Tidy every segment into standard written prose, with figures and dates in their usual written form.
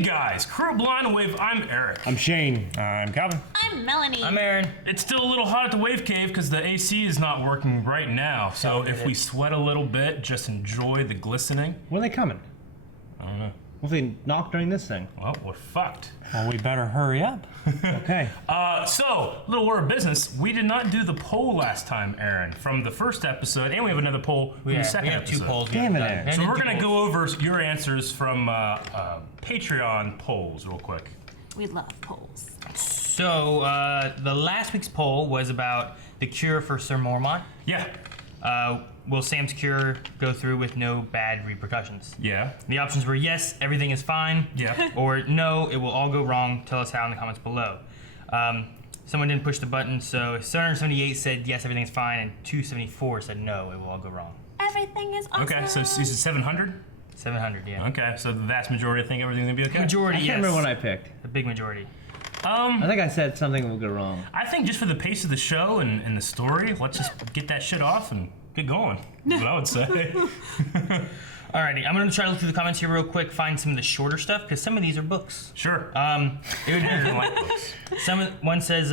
Hey guys, Crew Blind Wave, I'm Eric. I'm Shane. I'm Calvin. I'm Melanie. I'm Aaron. It's still a little hot at the Wave Cave because the AC is not working right now. So if we sweat a little bit, just enjoy the glistening. When are they coming? I don't know. What if they knock during this thing? Well, we're fucked. Well, we better hurry up. Okay. So, little word of business. We did not do the poll last time, Aaron, from the first episode, and we have another poll from the second we have episode. two polls. Damn it, Aaron. So we're going to go over your answers from Patreon polls real quick. We love polls. So, the last week's poll was about the cure for Sir Mormont. Yeah. Will Sam's cure go through with no bad repercussions? Yeah. The options were yes, everything is fine. Yeah. Or no, it will all go wrong. Tell us how in the comments below. Someone didn't push the button, so 778 said yes, everything's fine, and 274 said no, it will all go wrong. Everything is awesome. Okay, so is it 700? 700, yeah. Okay, so the vast majority think everything's going to be okay? Majority, I yes. can't remember what I picked. The big majority. I think I said something will go wrong. I think just for the pace of the show and the story, let's just get that shit off and get going. That's what I would say. Alrighty, I'm gonna try to look through the comments here real quick, find some of the shorter stuff, because some of these are books. Sure. It would I don't like books. one says,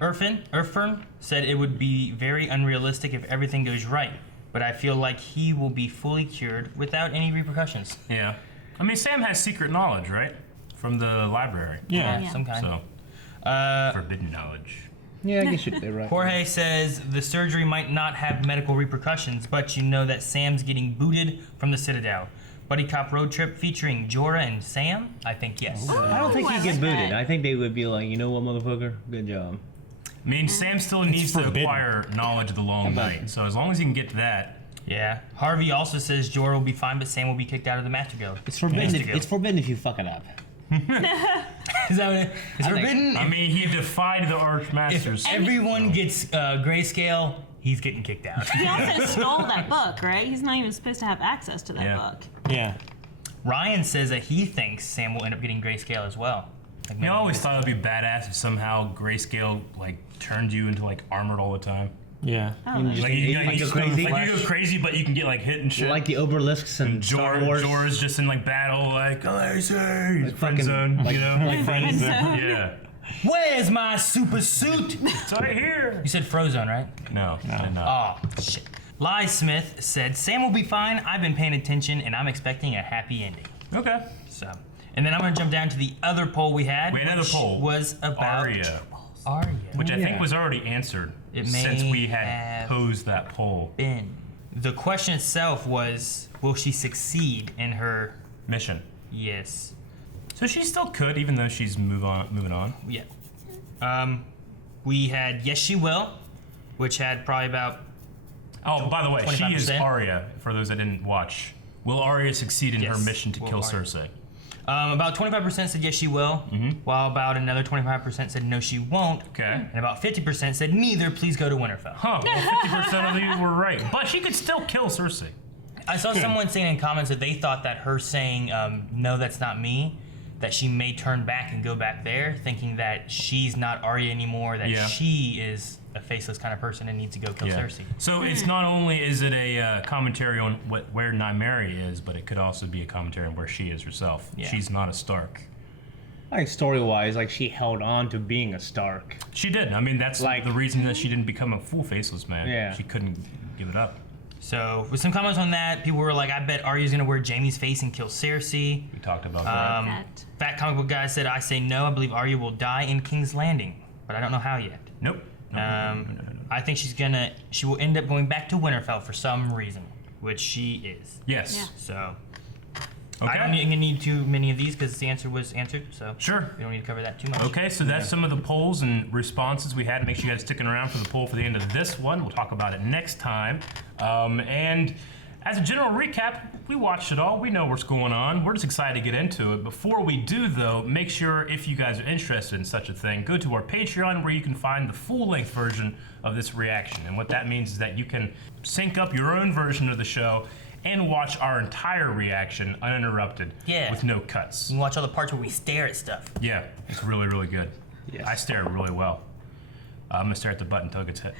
Urfern said it would be very unrealistic if everything goes right, but I feel like he will be fully cured without any repercussions. Yeah. I mean, Sam has secret knowledge, right? From the library. Yeah. Some kind. So, forbidden knowledge. Yeah, I guess you're right. Jorge says the surgery might not have medical repercussions, but you know that Sam's getting booted from the Citadel. Buddy cop road trip featuring Jorah and Sam? I think yes. I don't think I he'd get like booted. that. I think they would be like, you know what, motherfucker? Good job. I mean, Sam still needs to forbidden. acquire knowledge of the Long Night. So as long as he can get to that. Yeah. Harvey also says Jorah will be fine, but Sam will be kicked out of the Master Guild. It's forbidden. Master If, Guild. it's forbidden if you fuck it up. Is that what it is? It's forbidden. I mean, he defied the Archmasters. If everyone gets grayscale, he's getting kicked out. He also stole that book, right? He's not even supposed to have access to that Yeah. book. Yeah. Ryan says that he thinks Sam will end up getting grayscale as well. Like I always thought it'd be badass if somehow grayscale like turned you into like armored all the time. Yeah. Oh, You just- Like you you go crazy. Like you go crazy, but you can get like hit and shit. Like the obelisks and Star Wars. Jorah's just in like battle, like lazy, friend fucking- zone, like- you know? like friends. Yeah, Where's my super suit? it's right here. You said Frozone, right? No, I did not. Oh, shit. Lie Smith said, Sam will be fine. I've been paying attention, and I'm expecting a happy ending. Okay. So, and then I'm going to jump down to the other poll we had. We had another which poll. was about Arya, Arya. which I think Yeah. was already answered It since may we had have posed that poll been. The question itself was, will she succeed in her? mission. Yes. So she still could, even though she's moving on. Yeah. We had yes, she will, which had probably about. Oh, by the way, she is 25%. Arya. For those that didn't watch, will Arya succeed in her Yes, mission to will kill Arya. Cersei? About 25% said yes, she will, while about another 25% said no, she won't. Okay. And about 50% said neither, please go to Winterfell. Huh? Well, 50% of you were right, but she could still kill Cersei. I saw someone saying in comments that they thought that her saying, no, that's not me, that she may turn back and go back there, thinking that she's not Arya anymore, that Yeah. she is a faceless kind of person and needs to go kill Cersei. So it's not only is it a commentary on where Nymeria is, but it could also be a commentary on where she is herself. Yeah. She's not a Stark. I think story-wise, like she held on to being a Stark. She did. I mean, that's Like- the reason that she didn't become a full faceless man. Yeah. She couldn't give it up. So with some comments on that, people were like, I bet Arya's gonna wear Jaime's face and kill Cersei. We talked about that. That. Fat comic book guy said, I say no, I believe Arya will die in King's Landing, but I don't know how yet. Nope. No. I think she will end up going back to Winterfell for some reason, which she is. Yes. Yeah. So, Okay. I don't need too many of these because the answer was answered, so Sure. we don't need to cover that too much. Okay, so that's some of the polls and responses we had. Make sure you guys sticking around for the poll for the end of this one. We'll talk about it next time. And as a general recap, we watched it all. We know what's going on. We're just excited to get into it. Before we do, though, make sure if you guys are interested in such a thing, go to our Patreon where you can find the full-length version of this reaction. And what that means is that you can sync up your own version of the show and watch our entire reaction uninterrupted with no cuts. You can watch all the parts where we stare at stuff. Yeah, it's really, really good. Yes. I stare really well. I'm gonna stare at the button until it gets hit.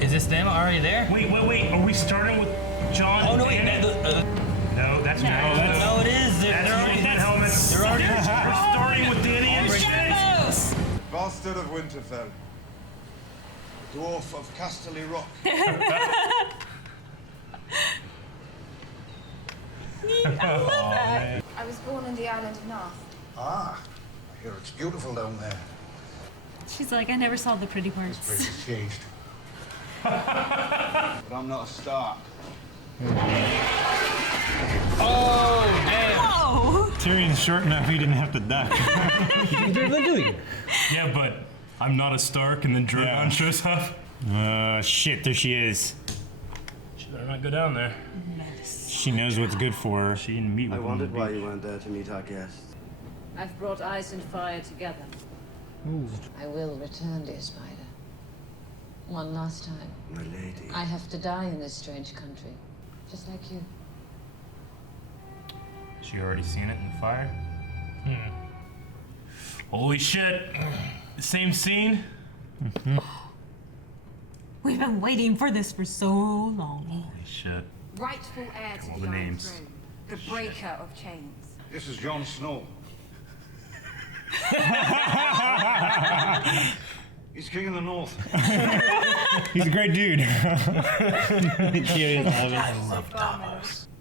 Is this them already there? Wait. Are we starting with Jon? Oh no, wait. No, that's me. No, it is. That's me with that helmet. master of Winterfell, dwarf of Casterly Rock. I was born on the island of North. Ah, I hear it's beautiful down there. She's like, I never saw the pretty This parts. place has changed. But I'm not a Stark. Oh! Tyrion's short enough he didn't have to duck. Yeah, but I'm not a Stark, and then Drogon Yeah. shows up. Shit, there she is. She better not go down there. She knows what's good for her. She didn't meet with I him. wondered why you weren't there to meet our guests. I've brought ice and fire together. I will return, dear Spider. One last time. My lady. I have to die in this strange country, just like you. She already seen it in the fire? Holy shit! Same scene? We've been waiting for this for so long. Holy shit. Rightful heir to All the the Iron names. Throne. The breaker of chains. This is Jon Snow. He's king of the North. He's a great dude.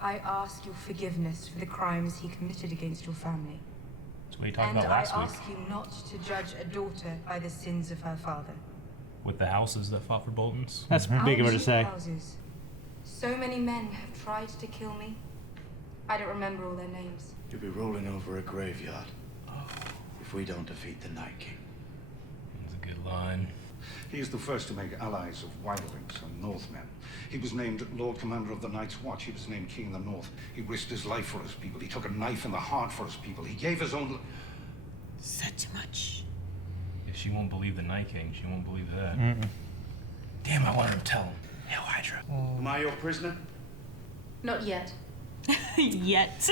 I ask your forgiveness for the crimes he committed against your family. That's what you talked And about I last week. ask you not to judge a daughter by the sins of her father. With the houses that fought for Bolton's. That's big of her to Our say. houses. So many men have tried to kill me. I don't remember all their names. You'll be rolling over a graveyard if we don't defeat the Night King. That's a good line. He is the first to make allies of wildlings and Northmen. He was named Lord Commander of the Night's Watch. He was named King of the North. He risked his life for his people. He took a knife in the heart for his people. He gave his own... Said too much. If she won't believe the Night King, she won't believe that. Damn, I wanted her to tell him. Hail Hydra. Am I your prisoner? Not yet. Yet.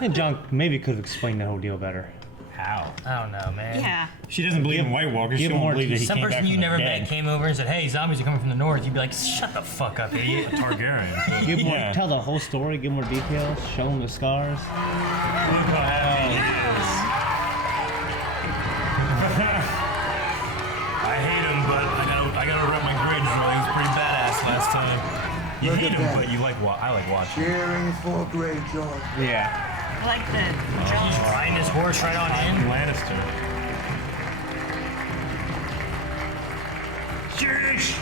And John maybe could have explained the whole deal better. How? I don't know, man. Yeah. She doesn't believe in White Walkers. She give won't more believe that he Some came back person from you the never dead. met came over and said, "Hey, zombies are coming from the north." You'd be like, "Shut the fuck up, idiot." A Targaryen. Give more, Yeah. tell the whole story, give more details, show him the scars. Look how happy he is. I hate him, but I gotta rep my grades wrong. He was pretty badass last time. You Look hate at him, that. but you like I like watching. Cheering for Greyjoy. Yeah. I like the He's riding his horse right on in. Lannister. Sheesh!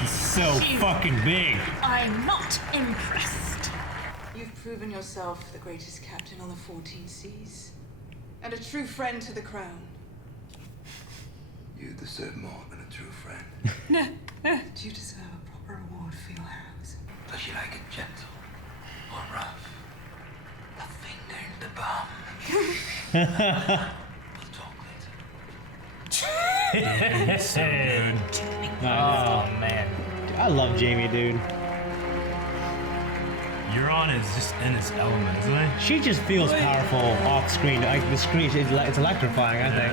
He's so fucking big. I'm not impressed. You've proven yourself the greatest captain on the 14 seas, and a true friend to the crown. You deserve more than a true friend. But you deserve a proper reward for your heroism. Does you like it gentle or rough? A finger in the bum. We'll talk later. So good. Oh man. I love Jamie, dude. Euron is just in his element, isn't he? She just feels powerful off screen. Like the screen, it's electrifying, I think.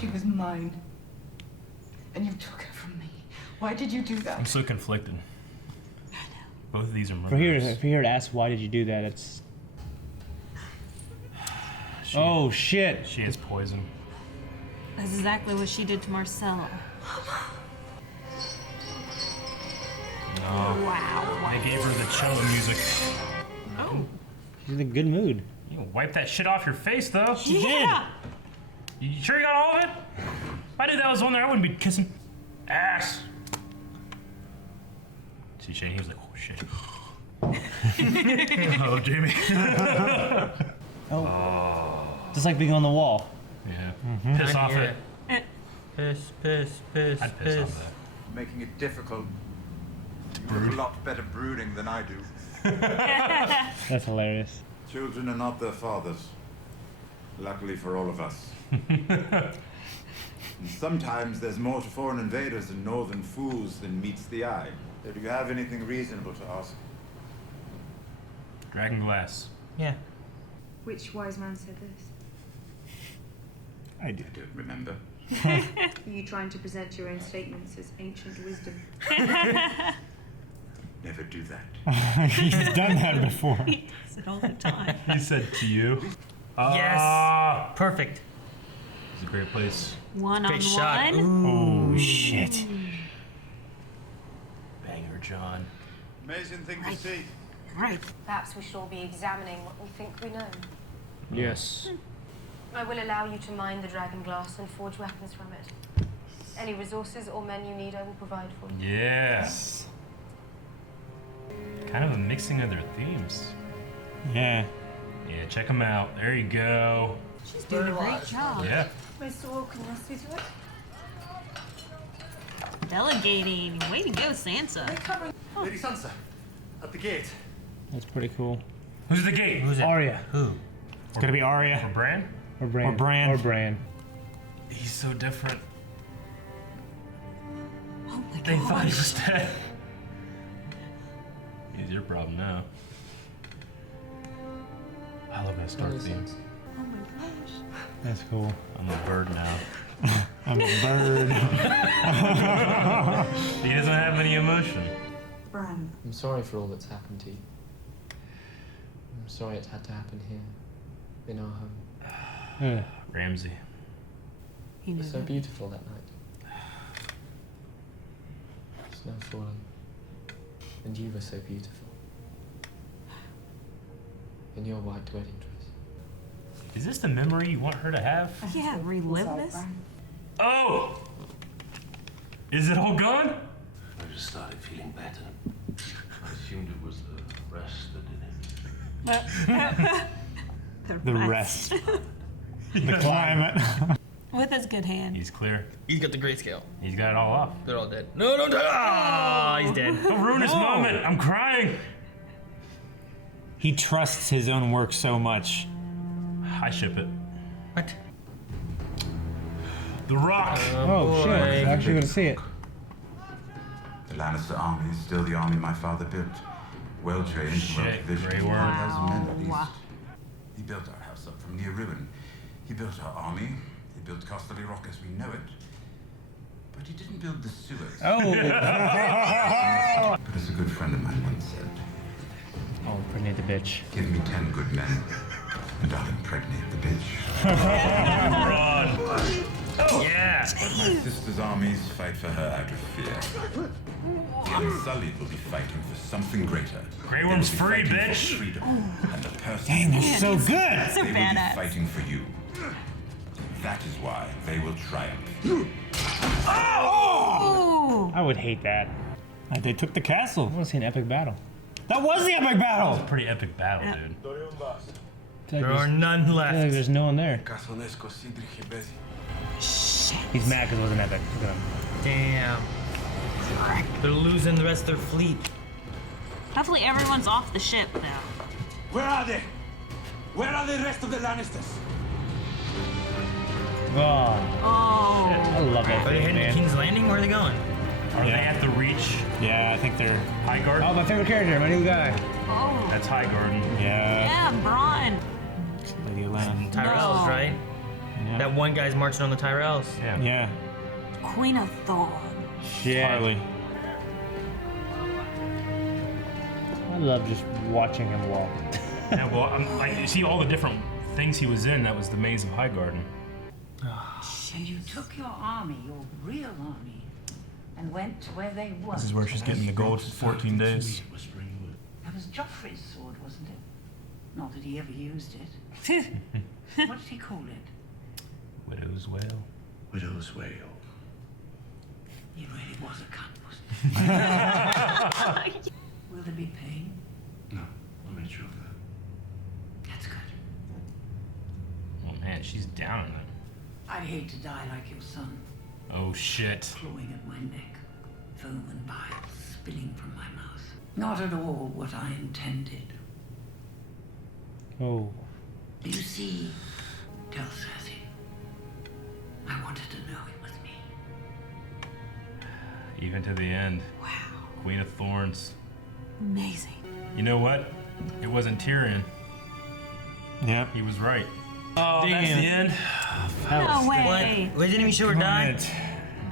She was mine, and you took her from me. Why did you do I'm that? so conflicted. Both of these are For here, murders. for here to ask why did you do that, it's. Oh shit! She has poison. That's exactly what she did to Marcelo. Oh, Wow. I gave her the cello music. Oh. She's in a good mood. You wipe that shit off your face, though. Yeah. You sure you got all of it? If I knew that was on there, I wouldn't be kissing ass. See, Shane, he was like, oh shit. Hello, Jamie. Just like being on the wall. Yeah. Piss off it. Piss, piss, piss, I'd piss piss. off that. Making it difficult. You have a lot better brooding than I do. That's hilarious. Children are not their fathers. Luckily for all of us. And sometimes there's more to foreign invaders than northern fools than meets the eye. Do you have anything reasonable to ask? Dragon glass. Yeah. Which wise man said this? I do. I don't remember. Are you trying to present your own statements as ancient wisdom? Never do that. He's done that before. Does it all the time. He said to you. Yes. Perfect. It's a great place. One on Great shot. one. Oh shit. Banger, Jon. Amazing thing to see. Right. Perhaps we should all be examining what we think we know. Yes. I will allow you to mine the dragon glass and forge weapons from it. Any resources or men you need, I will provide for you. Yes. Kind of a mixing of their themes. Yeah. Yeah, check them out. There you go. She's doing a great job. Yeah. Mr. Walken, you see to it? Delegating. Way to go, Sansa. Lady Sansa, at the gate. That's pretty cool. Who's at the gate? Who's it? Arya. Who? It's gonna be Arya. Or Bran? Or Bran. Or Bran. Or Bran. He's so different. Oh my They thought he gosh. was dead. He's your problem now. I love that Stark theme. Oh my gosh. That's cool. I'm a bird now. I'm a bird. He doesn't have any emotion. Bran, I'm sorry for all that's happened to you. I'm sorry it had to happen here, in our home. Ramsay. He It knew was so that. beautiful that night. Snow falling. And you were so beautiful. In your white wedding dress. Is this the memory you want her to have? Yeah, relive this? Oh! Is it all gone? I just started feeling better. I assumed it was the rest that did it. The rest. The climate. With his good hand. He's clear. He's got the grayscale. He's got it all off. They're all dead. No, don't die. Ah, he's dead. Don't ruin this moment. I'm crying. He trusts his own work so much. I ship it. What? The Rock. Oh shit. I'm actually gonna see it. The Lannister army is still the army my father built. Well trained, well Shit, provisioned, Grey Worm. 1,000 men at least. Wow. He built our house up from near ruin. He built our army. He built Casterly Rock as we know it. But he didn't build the sewers. Oh. But as a good friend of mine once said, Oh, pregnant the bitch. give me 10 good men, and I'll impregnate the bitch. Yeah. My sister's armies fight for her out of fear. The Unsullied will be fighting for something greater. Grey They will Worm's be free, fighting for bitch. freedom and the person Dang, they're so good. So they will be badass. fighting for you. That is why they will triumph. Oh! I would hate that. They took the I castle. want to see an epic battle. That was the epic battle. Pretty epic battle, dude. There are none I feel left. like there's no one there. He's mad because it wasn't epic. Look at him. Damn. They're losing the rest of their fleet. Hopefully everyone's off the ship now. Where are they? Where are the rest of the Lannisters? Oh, Oh. I love that Are they thing, heading to man. King's Landing? Where are they going? Are they at the Reach? Yeah, I think they're. Highgarden? Oh, my favorite character, my new guy. Oh. That's Highgarden. Yeah. Yeah, Bran. Lady Elaine. Tyrells, No. right? Yeah. That one guy's marching on the Tyrells. Yeah. Yeah. Queen of Thorn. Shit. Harley. I love just watching him walk. Yeah, well, like, you see all the different things he was in. That was the Maze of Highgarden. And you took your army, your real army, and went to where they were. This is where she's getting the gold for 14 days. That was Joffrey's sword, wasn't it? Not that he ever used it. What did he call it? Widow's Wail. Widow's Wail. He really was a cunt, wasn't he? Will there be pain? No, I made sure of that. That's good. Oh man, she's down on it. I'd hate to die like your son, Oh shit. clawing at my neck, foam and bile spilling from my mouth. Not at all what I intended. Oh. You see, tell Cersei, I wanted to know it was me. Even to the end. Wow. Queen of Thorns. Amazing. You know what? It wasn't Tyrion. Yeah. He was right. Oh, that's the end. No What? way. They didn't even show her die?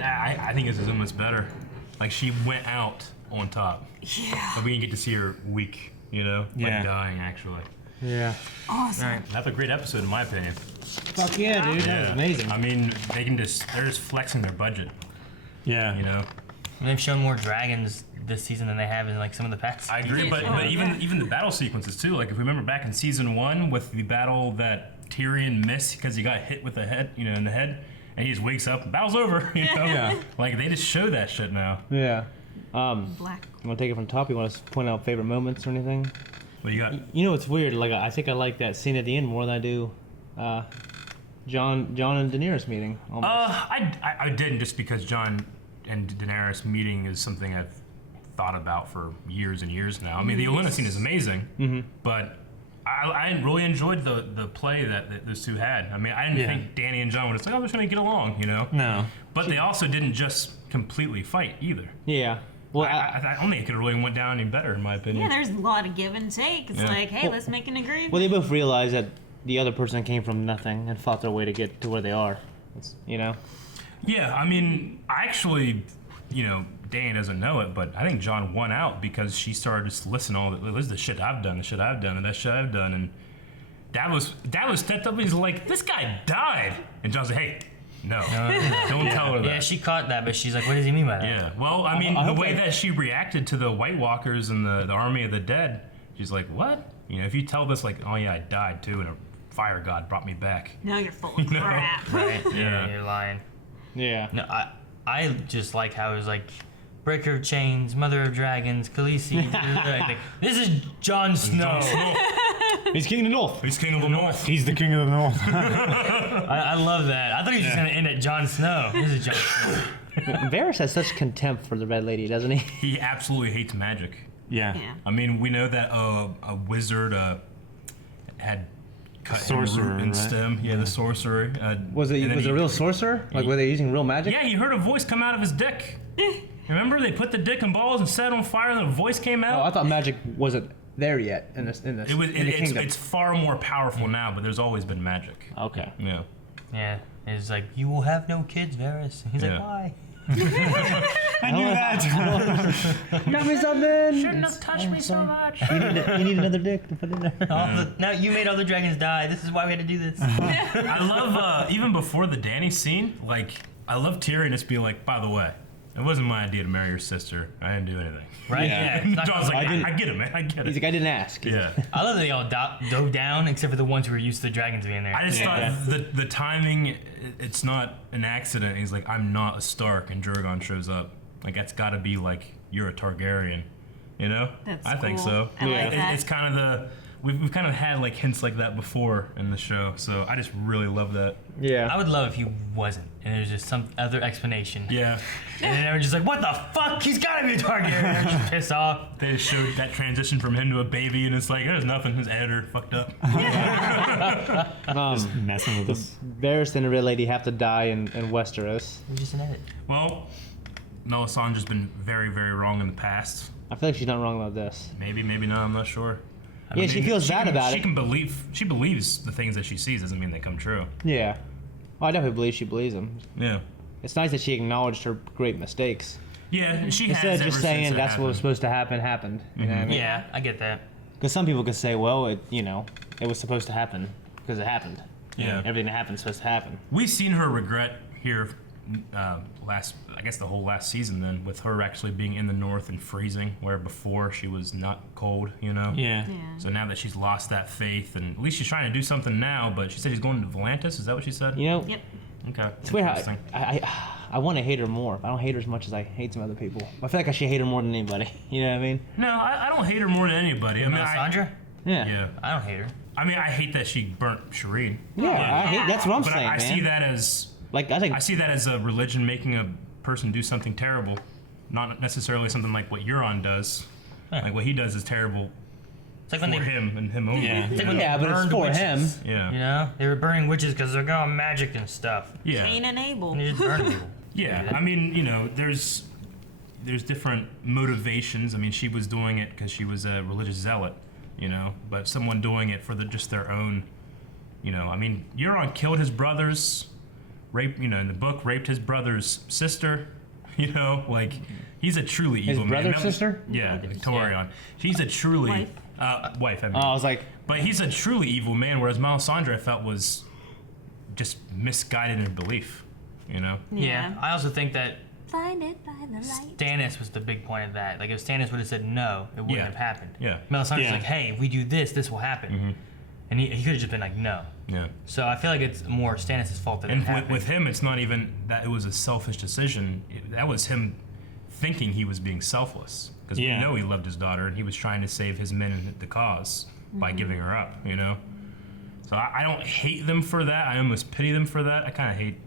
I think this is almost better. Like, she went out on top. Yeah. But we didn't get to see her weak, you know? Yeah. Like dying, actually. Yeah. Awesome. All right. That's a great episode, in my opinion. Fuck yeah, dude. That was amazing. I mean, they're just flexing their budget. Yeah. You know. And they've shown more dragons this season than they have in like some of the past. I agree, but even the battle sequences too. Like if we remember back in season 1 with the battle that Tyrion missed because he got hit with the head, in the head, and he just wakes up, battle's over. Yeah. Like they just show that shit now. Yeah. Black. You want to take it from top? You want to point out favorite moments or anything? What you got? You know what's weird? Like I think I like that scene at the end more than I do Jon and Daenerys meeting. Almost. I didn't, just because Jon and Daenerys meeting is something I've thought about for years and years now. I mean, the Olenna scene is amazing, but I really enjoyed the play that those two had. I mean, I didn't think Dany and Jon were just like, oh, they're just gonna get along, No. But they also didn't just completely fight either. Yeah. Well, I don't think it could have really went down any better, in my opinion. Yeah, there's a lot of give and take. It's like, hey, let's make an agreement. well, they both realized that the other person came from nothing and fought their way to get to where they are. Yeah, I mean, I actually, Dany doesn't know it, but I think Jon won out because she started just listening to this is the shit I've done, and that shit I've done, and that was stepped up and he's like, this guy died. And Jon's like, hey, no, don't tell her that. Yeah, she caught that, but she's like, what does he mean by that? Yeah, well, I mean, the way that she reacted to the White Walkers and the army of the dead, she's like, what? If you tell this, like, oh yeah, I died too, and a fire god brought me back. Now you're full of crap. Right? Yeah, you're lying. Yeah. No, I just like how it was like, breaker of chains, mother of dragons, Khaleesi. Like, this is Jon Snow. He's king of the North. He's king of the North. He's the king of the North. I love that. I thought he was just gonna end at Jon Snow. This is Jon Snow. Varys has such contempt for the Red Lady, doesn't he? He absolutely hates magic. Yeah. I mean, we know that a wizard had cut him Sorcerer, root and right? stem. Yeah, the sorcerer. Was it a real sorcerer? Like, were they using real magic? Yeah, he heard a voice come out of his dick. Remember, they put the dick in balls and set it on fire, and then a voice came out. Oh, I thought magic wasn't there yet in the kingdom. It's far more powerful now, but there's always been magic. Okay. Yeah. Yeah, it's like, you will have no kids, Varys. He's like, Yeah. why? I knew that. Got me something. Shouldn't have touched me so much. You need another dick to put in there. Now you made all the dragons die. This is why we had to do this. I love, even before the Dany scene, like, I love Tyrion just be like, by the way, it wasn't my idea to marry your sister. I didn't do anything. Right? Yeah. Yeah. Jon's like, I get it, man. I get it. He's like, I didn't ask. Yeah. I love that they all dove down, except for the ones who were used to the dragons being there. I just thought the timing, it's not an accident. He's like, I'm not a Stark, and Drogon shows up. Like, that's got to be like, you're a Targaryen. That's I think cool. so. I like that. It's kind of we've kind of had like hints like that before in the show, so I just really love that. Yeah. I would love if he wasn't, and there's just some other explanation. Yeah. And then everyone's just like, what the fuck? He's gotta be a Targaryen. And just pissed off. They just showed that transition from him to a baby, and it's like, there's nothing. His editor fucked up. Messing with us. Varys and the Red Lady have to die in Westeros. It was just an edit. Well, Melisandre's been very, very wrong in the past. I feel like she's not wrong about this. Maybe not. I'm not sure. Yeah, she feels bad about it. She believes the things that she sees. Doesn't mean they come true. Yeah. Well, I definitely believe she believes him. Yeah. It's nice that she acknowledged her great mistakes. Yeah, she has. Instead of ever just saying since it that's what was happened. supposed to happen happened. You know what I mean? Yeah, I get that. Because some people could say, well, it was supposed to happen because it happened. Yeah. Everything that happened is supposed to happen. We've seen her regret here I guess the whole last season then, with her actually being in the north and freezing, where before she was not cold, Yeah. So now that she's lost that faith, and at least she's trying to do something now, but she said she's going to Volantis, is that what she said? Yep. Okay. It's weird how Interesting. I want to hate her more. I don't hate her as much as I hate some other people. I feel like I should hate her more than anybody. You know what I mean? No, I don't hate her more than anybody. I mean, Melisandre? Yeah. I don't hate her. I mean, I hate that she burnt Shireen. Yeah, I hate. That's what I'm But saying, I man. see that as I see that as a religion making a person do something terrible, not necessarily something like what Euron does. Like what he does is terrible. It's like for when they him and him only. Yeah. It's like when they Yeah, but it's burned for witches, him. Yeah. You know, they were burning witches because they're going magic and stuff. Yeah. Cain and Abel. And they just burned people. Yeah. I mean, there's different motivations. I mean, she was doing it because she was a religious zealot, but someone doing it for just their own, I mean, Euron killed his brothers, raped, in the book, raped his brother's sister, like he's a truly His evil man. brother's sister? Yeah, Victorion. She's a truly wife. I mean. Oh, I was like, But he's a truly evil man, whereas Melisandre I felt was just misguided in her belief. You know. Yeah. I also think that Blinded by the light. Stannis was the big point of that. Like, if Stannis would have said no, it wouldn't Yeah. have happened. Yeah. Melisandre's like, hey, if we do this, this will happen. And he could have just been like, no. Yeah. So I feel like it's more Stannis' fault than it And happened. with him, it's not even that it was a selfish decision. That was him thinking he was being selfless. Because we know he loved his daughter, and he was trying to save his men and the cause by giving her up, you know? So I don't hate them for that. I almost pity them for that. I kind of hate...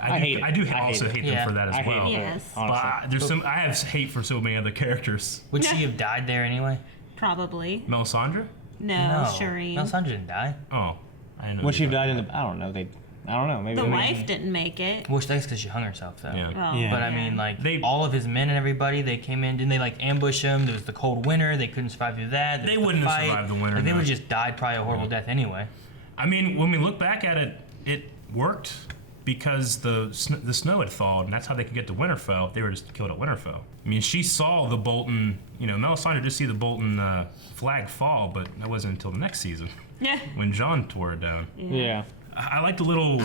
I do also hate them for that as well. Yes. But I have hate for so many other characters. Would she have died there anyway? Probably. Melisandre? No, Shireen. Melisandre didn't die. Oh. I know. Would she have died in the... I don't know. I don't know. Maybe The wife didn't make it. Well, that's because she hung herself, though. Yeah. Well, Yeah. But I mean, like, all of his men and everybody, they came in, didn't they, like, ambush him? There was the cold winter. They couldn't survive through that. They There was wouldn't have fight. survived the winter, Like, they no. would have just died probably a horrible death anyway. I mean, when we look back at it, it worked because the snow had thawed, and that's how they could get to Winterfell. They were just killed at Winterfell. I mean, she saw the Bolton, Melisandre did see the Bolton flag fall, but that wasn't until the next season. Yeah. When Jon tore it down. Yeah. I like the little,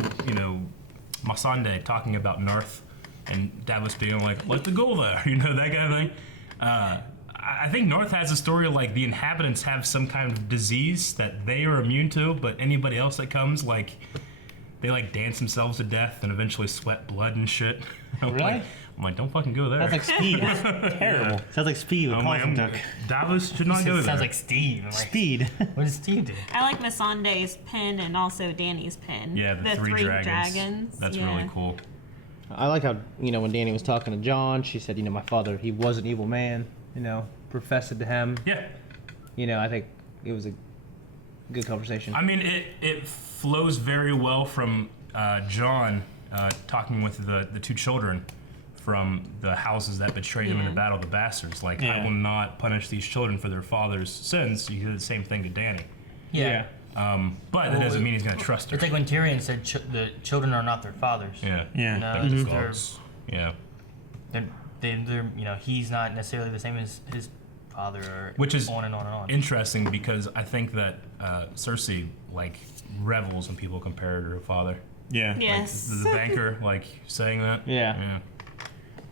Melisandre talking about North, and Davos being like, "Let the go there," that kind of thing. I think North has a story of like the inhabitants have some kind of disease that they are immune to, but anybody else that comes, like, they like dance themselves to death and eventually sweat blood and shit. Really? I'm like, don't fucking go there. That's like Speed. Terrible. Sounds like Speed with Carlton took. Davos should not go there. Sounds like Steve. I'm like, Speed. What does Steve do? I like Missandei's pin and also Danny's pin. Yeah, the three dragons. That's really cool. I like how, when Dany was talking to Jon, she said, my father, he was an evil man, professed it to him. Yeah. I think it was a good conversation. I mean, it flows very well from Jon talking with the two children from the houses that betrayed him in the Battle of the Bastards. Like, I will not punish these children for their father's sins. You did the same thing to Dany. Yeah. But that doesn't mean he's going to trust her. It's like when Tyrion said the children are not their fathers. Yeah. Yeah. You know, They're gods. Yeah. They're he's not necessarily the same as his father, or Which is on and on and on. interesting because I think that Cersei, like, revels when people compare her to her father. Yeah. Yes. Like, the banker, like, saying that. Yeah.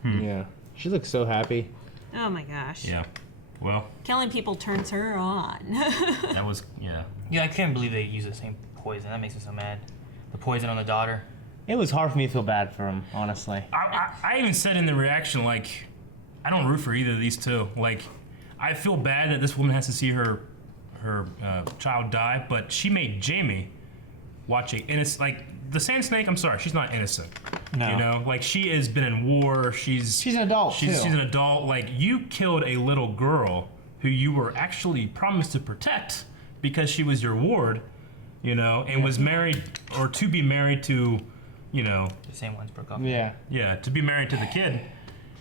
Yeah. She looks so happy. Oh my gosh. Yeah. Well, Killing people turns her on. that was, Yeah, I can't believe they use the same poison. That makes me so mad. The poison on the daughter. It was hard for me to feel bad for him, honestly. I even said in the reaction, like, I don't root for either of these two. Like, I feel bad that this woman has to see her child die, but she made Jamie watch a innocent, like, the Sand Snake, I'm sorry, she's not innocent. No. Like, she has been in war, she's an adult, she's too. an adult. Like, you killed a little girl who you were actually promised to protect because she was your ward, and was married, or to be married to, The same ones broke up. Yeah. yeah, to be married to the kid.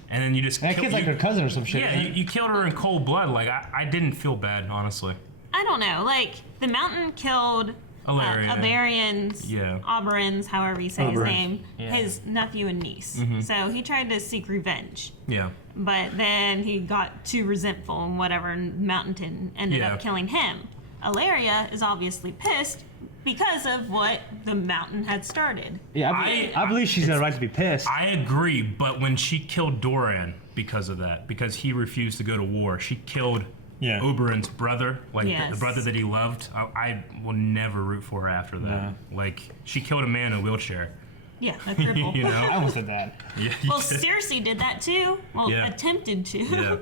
And then you just That kid's like her cousin or some shit. Yeah, you killed her in cold blood. Like, I didn't feel bad, honestly. I don't know. Like, the Mountain killed Aberion's, Oberyn's, however you say his name, his nephew and niece. So he tried to seek revenge. Yeah. But then he got too resentful and whatever, and Mountain ended up killing him. Alaria is obviously pissed because of what the Mountain had started. Yeah, I believe she's got a right to be pissed. I agree, but when she killed Doran because of that, because he refused to go to war, she killed Oberyn's brother, like the brother that he loved. I will never root for her after that. No. Like, she killed a man in a wheelchair. Yeah, a cripple. I almost did that. Yeah, Well, Cersei did that too. Well, attempted to. Yeah.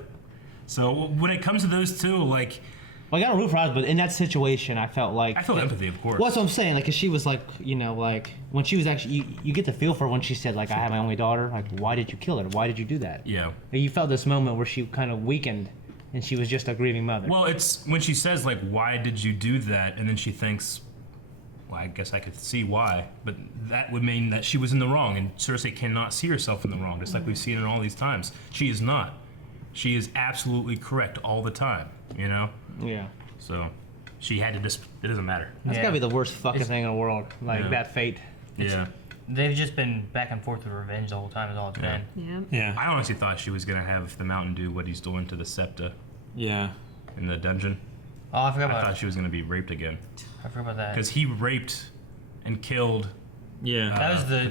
So when it comes to those two, like, Well, I got to root for her, but in that situation, I felt like... I feel empathy, of course. Well, that's what I'm saying. Like, 'cause she was like, like, when she was actually... You get the feel for her when she said, like, I have my only daughter. Like, why did you kill her? Why did you do that? Yeah. Like, you felt this moment where she kind of weakened, and she was just a grieving mother. Well, it's when she says, like, why did you do that? And then she thinks, well, I guess I could see why. But that would mean that she was in the wrong, and Cersei cannot see herself in the wrong, just like we've seen in all these times. She is not. She is absolutely correct all the time, Yeah. So she had to just, it doesn't matter. That's gotta be the worst fucking thing in the world. Like, that fate. Yeah. They've just been back and forth with revenge the whole time, is all it's been. Yeah. I honestly thought she was going to have the Mountain do what he's doing to the Septa. Yeah. In the dungeon. Oh, I forgot I about thought she was going to be raped again. I forgot about that. Because he raped and killed Yeah. That was the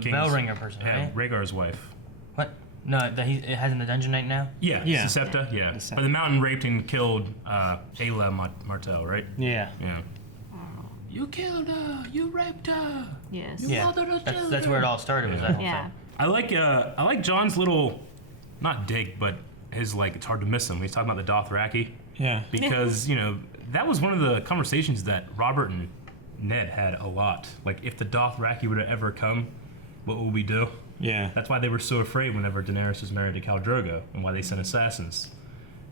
King's- bell ringer person, yeah, right? Rhaegar's wife. What? No, that he it has in the dungeon right now. Yeah, Yeah. Septa, yeah. But the mountain raped and killed Ayla Martell, right? Yeah. Yeah. You killed her. You raped her. Yes. You Yeah, mothered her that's children. where it all started. Was that whole Yeah. thing? I like John's little, not dig, but his like it's hard to miss him. He's talking about the Dothraki Yeah. because you know that was one of the conversations that Robert and Ned had a lot. Like if the Dothraki would have ever come, what would we do? Yeah. That's why they were so afraid whenever Daenerys was married to Khal Drogo, and why they sent assassins.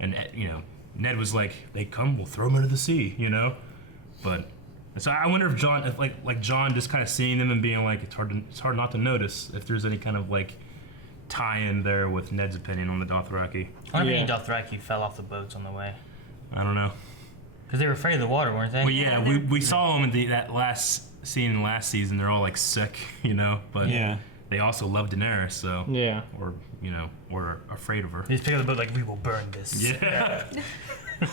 And you know, Ned was like, "They come, we'll throw them into the sea," you know. But so I wonder if John, if like John, just kind of seeing them and being like, it's hard not to notice if there's any kind of like tie-in there with Ned's opinion on the Dothraki. I wonder if Yeah. any Dothraki fell off the boats on the way. I don't know. Because they were afraid of the water, weren't they? Well, yeah, we saw them in that last scene in last season. They're all like sick, you know. But Yeah. they also love Daenerys, so Yeah. or you know, or are afraid of her. They just pick up the boat like, we will burn this. Yeah.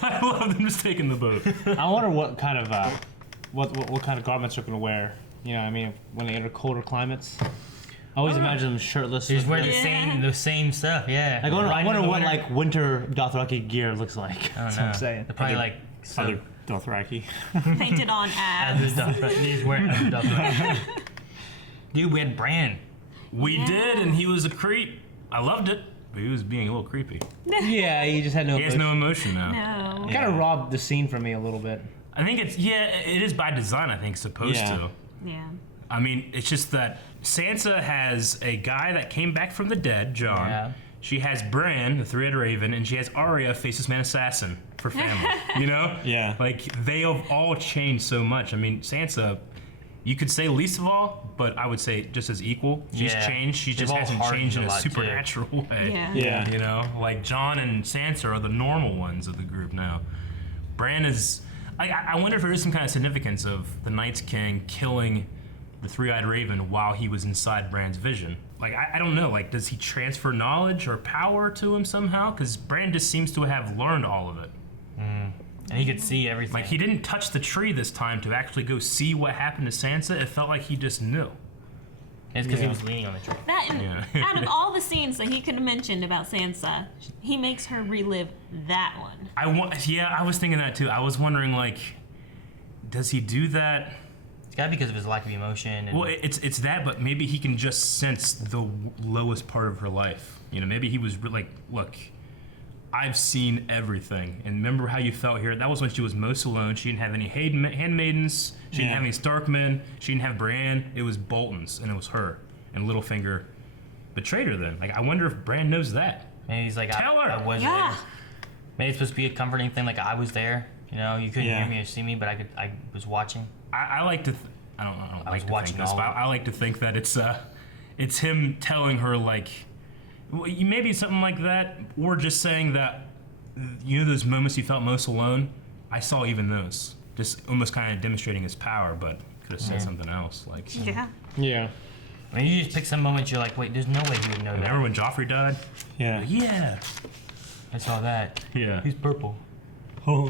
I love them just taking the boat. I wonder what kind of what kind of garments they're gonna wear. You know, what I mean, when they enter colder climates. I always imagine them shirtless. They just wear with the same stuff, yeah. I wonder Riding in the what winter. like winter Dothraki gear looks like. I That's don't what I'm know. saying. They're probably like Other Dothraki. Painted on abs. He's wearing other Dothraki. Dude, we had Bran. We did, and he was a creep. I loved it, but he was being a little creepy. Yeah, he just had no. He has no emotion now. No. Kind of robbed the scene from me a little bit. I think it is by design. I think supposed Yeah. to. Yeah. I mean, it's just that Sansa has a guy that came back from the dead, Jon. Yeah. She has Bran, the three-eyed raven, and she has Arya, faceless man assassin, for family. You know? Yeah. Like, they have all changed so much. I mean, Sansa, you could say least of all, but I would say just as equal. She's Yeah. changed. She They've just all hasn't hardened changed in a a lot, too. supernatural way. Yeah. Yeah. You know? Like, Jon and Sansa are the normal ones of the group now. Bran is... I wonder if there is some kind of significance of the Night's King killing the three-eyed raven while he was inside Bran's vision. Like, I don't know. Like, does he transfer knowledge or power to him somehow? Because Bran just seems to have learned all of it. And he could see everything. Like, he didn't touch the tree this time to actually go see what happened to Sansa. It felt like he just knew. It's because he was leaning on the tree. That and Yeah. out of all the scenes that he could have mentioned about Sansa, he makes her relive that one. I was thinking that too. I was wondering, like, does he do that? It's got to be because of his lack of emotion. And Well, it's that, but maybe he can just sense the lowest part of her life. You know, maybe he was like, look, I've seen everything, and remember how you felt here? That was when she was most alone. She didn't have any handmaidens. She didn't Yeah. have any Starkmen. She didn't have Bran. It was Bolton's, and it was her. And Littlefinger betrayed her. Then, like, I wonder if Bran knows that. maybe he's like, Tell her. I was Yeah. there. Maybe it's supposed to be a comforting thing, like I was there. You know, you couldn't Yeah. hear me or see me, but I was watching. I like to. I don't I like was to watching think this, all but of it. I like to think that it's him telling her, like, maybe something like that, or just saying that, you know, those moments you felt most alone. I saw even those, just almost kind of demonstrating his power, but could have said something else, like. Yeah. Yeah. I mean, you just pick some moments you're like, wait, there's no way he would know that. Remember when Joffrey died? Yeah. Yeah. I saw that. Yeah. He's purple. Oh.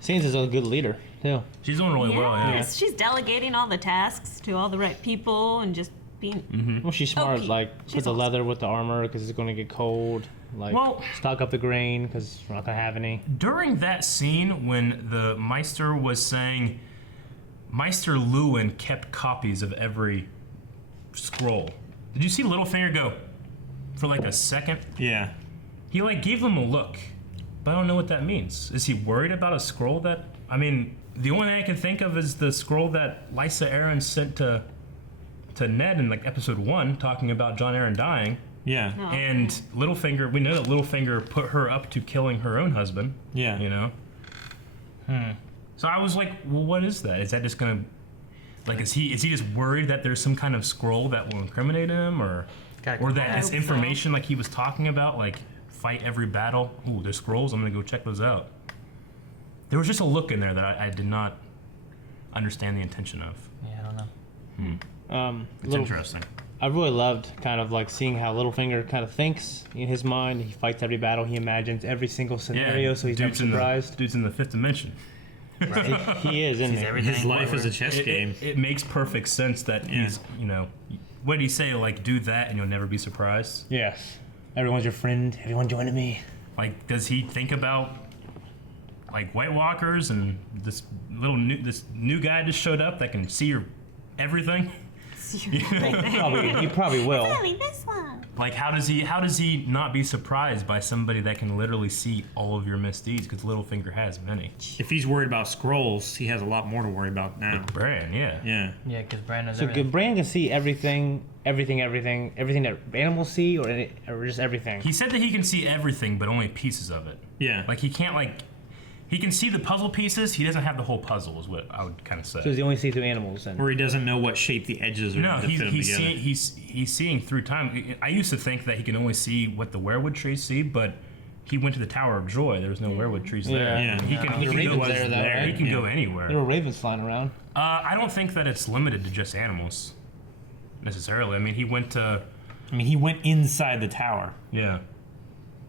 Sansa's a good leader too. She's doing really well. Yeah. Yes, she's delegating all the tasks to all the right people and just being. Well, she's smart. Okay. Like She's put the awesome. leather with the armor because it's going to get cold. Like Well- stock up the grain because we're not going to have any. During that scene when the Meister was saying, Meister Lewin kept copies of every scroll. Did you see Littlefinger go for like a second? Yeah. He like gave them a look, but I don't know what that means. Is he worried about a scroll that? I mean, the only thing I can think of is the scroll that Lysa Arryn sent to Ned in like episode 1, talking about Jon Arryn dying. Yeah. Oh. And Littlefinger, we know that Littlefinger put her up to killing her own husband. Yeah. You know. So I was like, well, what is that? Is that just gonna, like, is he just worried that there's some kind of scroll that will incriminate him, or that this hope so. information, like he was talking about, like fight every battle? Ooh, there's scrolls. I'm gonna go check those out. There was just a look in there that I did not understand the intention of. Yeah, I don't know. It's interesting. I really loved kind of like seeing how Littlefinger kind of thinks in his mind. He fights every battle. He imagines every single scenario, so he's never dude's in surprised. dude's in the fifth dimension. He is, isn't Sees he? everything. His life is a chess It, game. it makes perfect sense that he's, you know, what did he say? Like, do that and you'll never be surprised. Yes. Everyone's your friend. Everyone joining me. Like, does he think about like White Walkers and this new guy just showed up that can see your everything? He probably will. Only this one. Like, how does he not be surprised by somebody that can literally see all of your misdeeds? Because Littlefinger has many. If he's worried about scrolls, he has a lot more to worry about now. Bran, yeah. Yeah. Yeah, because Bran knows So everything. Bran can see everything that animals see, or just everything. He said that he can see everything, but only pieces of it. Yeah. Like, he can't, like, he can see the puzzle pieces. He doesn't have the whole puzzle, is what I would kind of say. So does he only see through animals? And Or he doesn't know what shape the edges are No, to fit them together. he's seeing through time. I used to think that he can only see what the werewood trees see, but he went to the Tower of Joy. There was no werewood trees there. Yeah. He can go there, though, right? He can go anywhere. there were ravens flying around. I don't think that it's limited to just animals, necessarily. I mean, he went to he went inside the tower. yeah.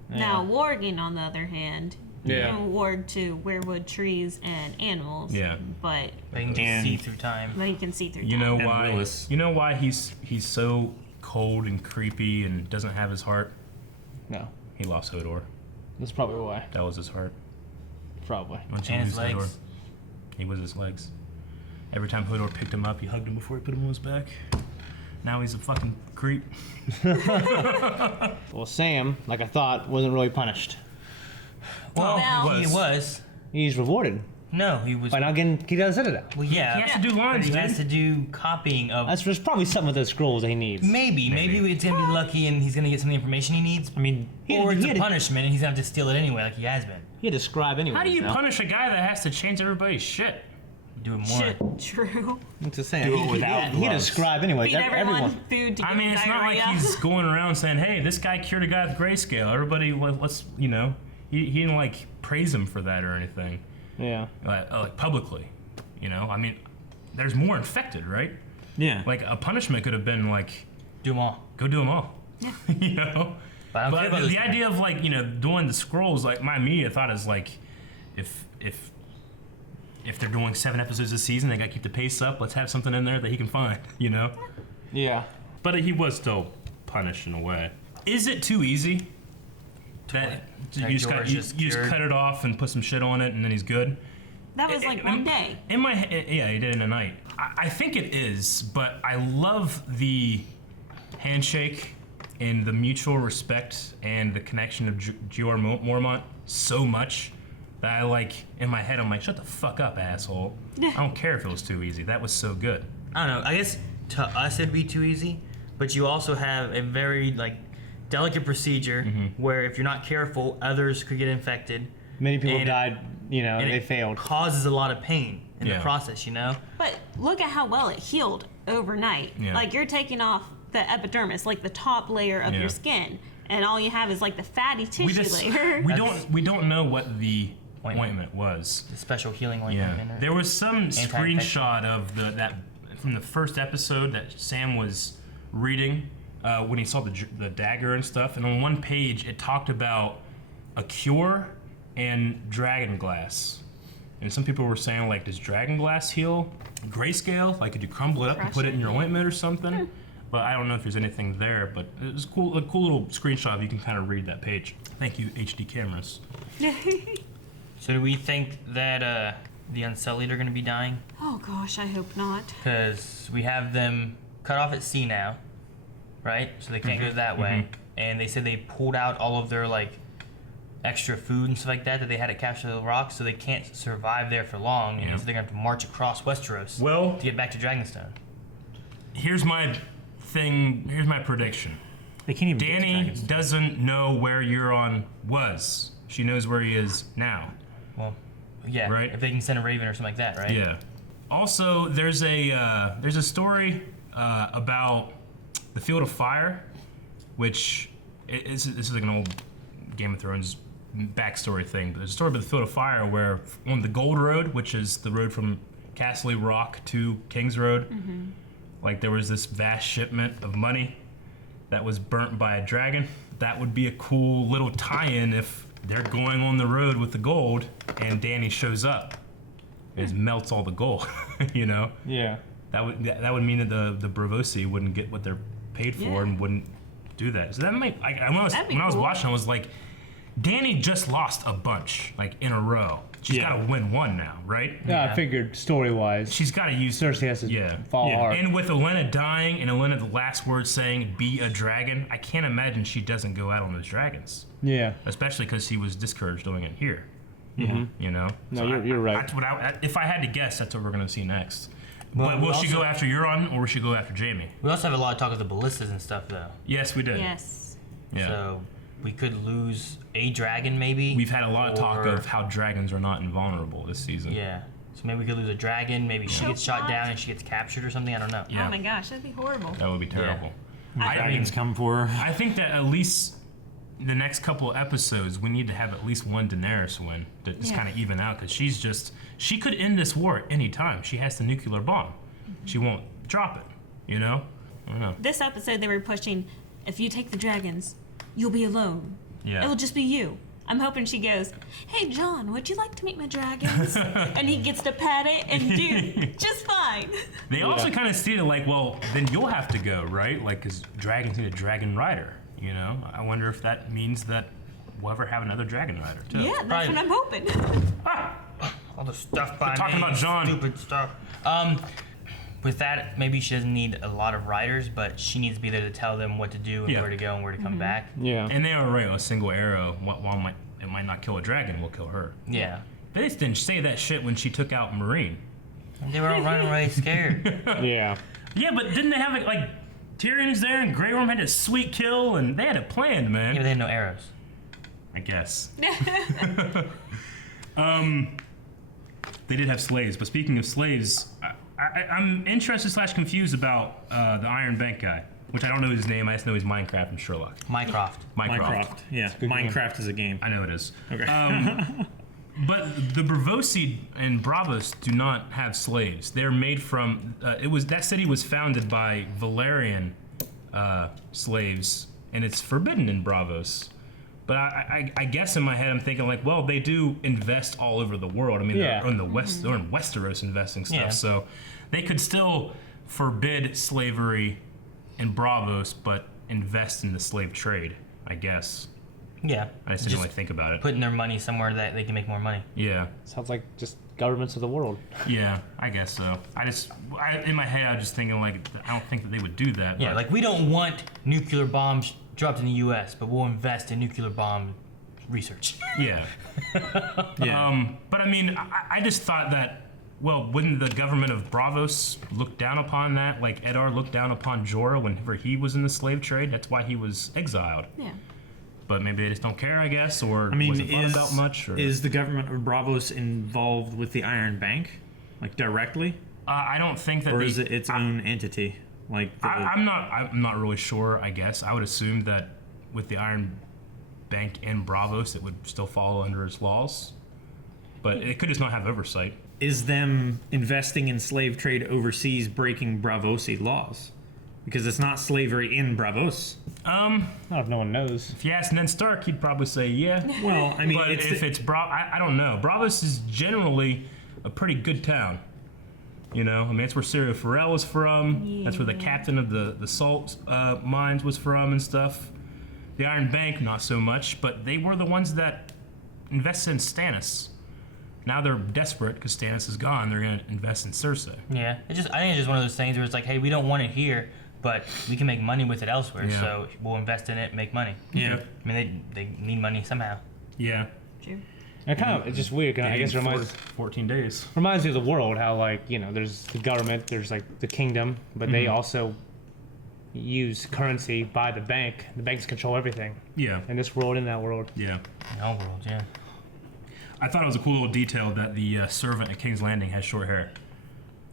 Now, warging, on the other hand, Yeah. you can warg to werewood trees and animals. Yeah. But They can just see through time. you can see through You time. know And why? Willis. You know why he's so cold and creepy and doesn't have his heart? No, He lost Hodor. that's probably why. That was his heart. Probably. Once you And his lose Hodor, legs. he was his legs. Every time Hodor picked him up, he hugged him before he put him on his back. Now he's a fucking creep. Well, Sam, like I thought, wasn't really punished. Well, Well- he was. He's rewarded No, he was. by not getting kicked out of the Citadel. Well, yeah. He has to do lines, But he has dude. to do copying of. There's probably some of the scrolls that he needs. Maybe it's gonna be lucky and he's gonna get some of the information he needs. I mean, Or it's he a had to- punishment and he's gonna have to steal it anyway, like he has been. He had to scribe anyway. How do you punish a guy that has to change everybody's shit? Do it more. Shit, true. I'm just saying. Do it without He had to gloves. scribe anyway. Feed everyone food to I give mean, them it's not like diarrhea. he's going around saying, "Hey, this guy cured a guy with grayscale." Everybody, let's you know, he didn't like praise him for that or anything, Yeah. like publicly. You know, I mean, there's more infected, right? yeah. Like a punishment could have been like, Do them all. go do them all. You know. But I don't care about the those idea of like, you know, doing the scrolls, like my immediate thought is like, if they're doing 7 episodes a season, they got to keep the pace up. Let's have something in there that he can find, you know. Yeah. But he was still punished in a way. Is it too easy? That Like you just George you is just cured? cut it off and put some shit on it, and then he's good. That was like one day. In my yeah, he did it in a night. I think it is, but I love the handshake and the mutual respect and the connection of Jorah Mormont so much that I like in my head. I'm like, shut the fuck up, asshole. I don't care if it was too easy. That was so good. I don't know. I guess to us it'd be too easy, but you also have a very like delicate procedure where if you're not careful, others could get infected. Many people And- died. You know, and they it failed. causes a lot of pain in Yeah. the process, you know? But look at how well it healed overnight. Yeah. Like you're taking off the epidermis, like the top layer of Yeah. your skin, and all you have is like the fatty tissue layer. We don't know what the ointment was. The special healing ointment. Yeah, in it. there was some Anti-infection. screenshot of that from the first episode that Sam was reading when he saw the dagger and stuff. And on one page, it talked about a cure and dragon glass. And some people were saying, like, does dragon glass heal grayscale? Like, could you crumble it up and put it in your ointment or something? But I don't know if there's anything there. But it was cool, a cool little screenshot. You can kind of read that page. Thank you, HD cameras. So do we think that the Unsullied are going to be dying? Oh gosh, I hope not. Because we have them cut off at sea now, right? So they can't go that way. And they said they pulled out all of their like extra food and stuff like that they had at Capture the Rock, so they can't survive there for long. And so they're gonna have to march across Westeros to get back to Dragonstone. Here's my thing. Here's my prediction. They can't even get to Dany Dragonstone. doesn't know where Euron was. She knows where he is now. Well, yeah, Right. if they can send a raven or something like that, right? Yeah. Also, there's a story about the Field of Fire, which this is like an old Game of Thrones backstory thing. But there's a story about the Field of Fire where on the Gold Road, which is the road from Castle Rock to King's Road, like there was this vast shipment of money that was burnt by a dragon. That would be a cool little tie-in if they're going on the road with the gold and Dany shows up. It melts all the gold, you know? Yeah. That would mean that the Bravosi wouldn't get what they're paid for and wouldn't do that. So that might, when I was watching, I was like, Dany just lost a bunch, like, in a row. She's got to win one now, right? Yeah, I figured story-wise. She's got to use... Cersei has to fall hard. And with Olenna dying and Olenna the last word saying, be a dragon, I can't imagine she doesn't go out on those dragons. Yeah. Especially because he was discouraged doing it here. Mm-hmm. You know? No, so you're right. That's what if I had to guess, that's what we're going to see next. But will she go after Euron or will she go after Jamie? We also have a lot of talk of the ballistas and stuff, though. Yes, we did. Yes. Yeah. So we could lose a dragon, maybe. We've had a lot of talk of how dragons are not invulnerable this season. Yeah. So maybe we could lose a dragon. Maybe she gets shot down and she gets captured or something. I don't know. Yeah. Oh my gosh, that'd be horrible. That would be terrible. Dragons come for her. I think that at least the next couple of episodes, we need to have at least one Daenerys win to just kind of even out, because she could end this war at any time. She has the nuclear bomb. She won't drop it, you know? I don't know. This episode, they were pushing, if you take the dragons, you'll be alone. Yeah. It'll just be you. I'm hoping she goes, hey, Jon, would you like to meet my dragons? And he gets to pat it and do just fine. They also kind of stated, like, well, then you'll have to go, right? Like, because dragons need a dragon rider, you know? I wonder if that means that we'll ever have another dragon rider, too. Yeah, that's what I'm hoping. All the stuff by talking about Jon. Stupid stuff. With that, maybe she doesn't need a lot of riders, but she needs to be there to tell them what to do and where to go and where to come back. Yeah. And they are right. A single arrow, while it might not kill a dragon, will kill her. Yeah. They just didn't say that shit when she took out Marine. They were all running away scared. Yeah. Yeah, but didn't they have like Tyrion is there and Grey Worm had a sweet kill and they had it planned, man. Yeah, but they had no arrows. I guess. They did have slaves, but speaking of slaves, I'm interested / confused about the Iron Bank guy, which I don't know his name. I just know he's Minecraft and Sherlock. Minecraft. Yeah. Minecraft is a game. I know it is. Okay. But the Bravosi and Bravos do not have slaves. They're made from. That city was founded by Valerian slaves, and it's forbidden in Bravos. But I guess in my head I'm thinking like, well, they do invest all over the world. I mean, they're in the West, they're in Westeros investing stuff, so they could still forbid slavery in Bravos, but invest in the slave trade, I guess. Yeah. I just didn't really think about it. Putting their money somewhere that they can make more money. Yeah. Sounds like just governments of the world. Yeah, I guess so. In my head, I was just thinking like, I don't think that they would do that. Yeah, but like we don't want nuclear bombs dropped in the U.S., but we'll invest in nuclear bomb research. Yeah. But I mean, I just thought that, well, wouldn't the government of Bravos look down upon that? Like Eddard looked down upon Jorah whenever he was in the slave trade. That's why he was exiled. Yeah. But maybe they just don't care, I guess, or I mean, wasn't thought about much. Or... Is the government of Bravos involved with the Iron Bank, like directly? I don't think that. Or is it its own entity? Like I'm not really sure. I guess I would assume that with the Iron Bank and Bravos, it would still fall under its laws, but it could just not have oversight. Is them investing in slave trade overseas breaking Bravosi laws? Because it's not slavery in Bravos. Not if no one knows. If you ask Ned Stark, he'd probably say yeah. Well, I mean, but if it's I don't know. Bravos is generally a pretty good town. You know, I mean, that's where Syrio Forel was from. Yeah. That's where the captain of the salt mines was from and stuff. The Iron Bank, not so much, but they were the ones that invested in Stannis. Now they're desperate because Stannis is gone. They're going to invest in Cersei. Yeah, I think it's just one of those things where it's like, hey, we don't want it here, but we can make money with it elsewhere, so we'll invest in it and make money. Yeah. I mean, they need money somehow. Yeah. True. It's just weird. I guess it reminds 14 days. Reminds me of the world. How there's the government, there's like the kingdom, but they also use currency by the bank. The banks control everything. Yeah. In this world, in that world. Yeah. In all worlds, yeah. I thought it was a cool little detail that the servant at King's Landing has short hair.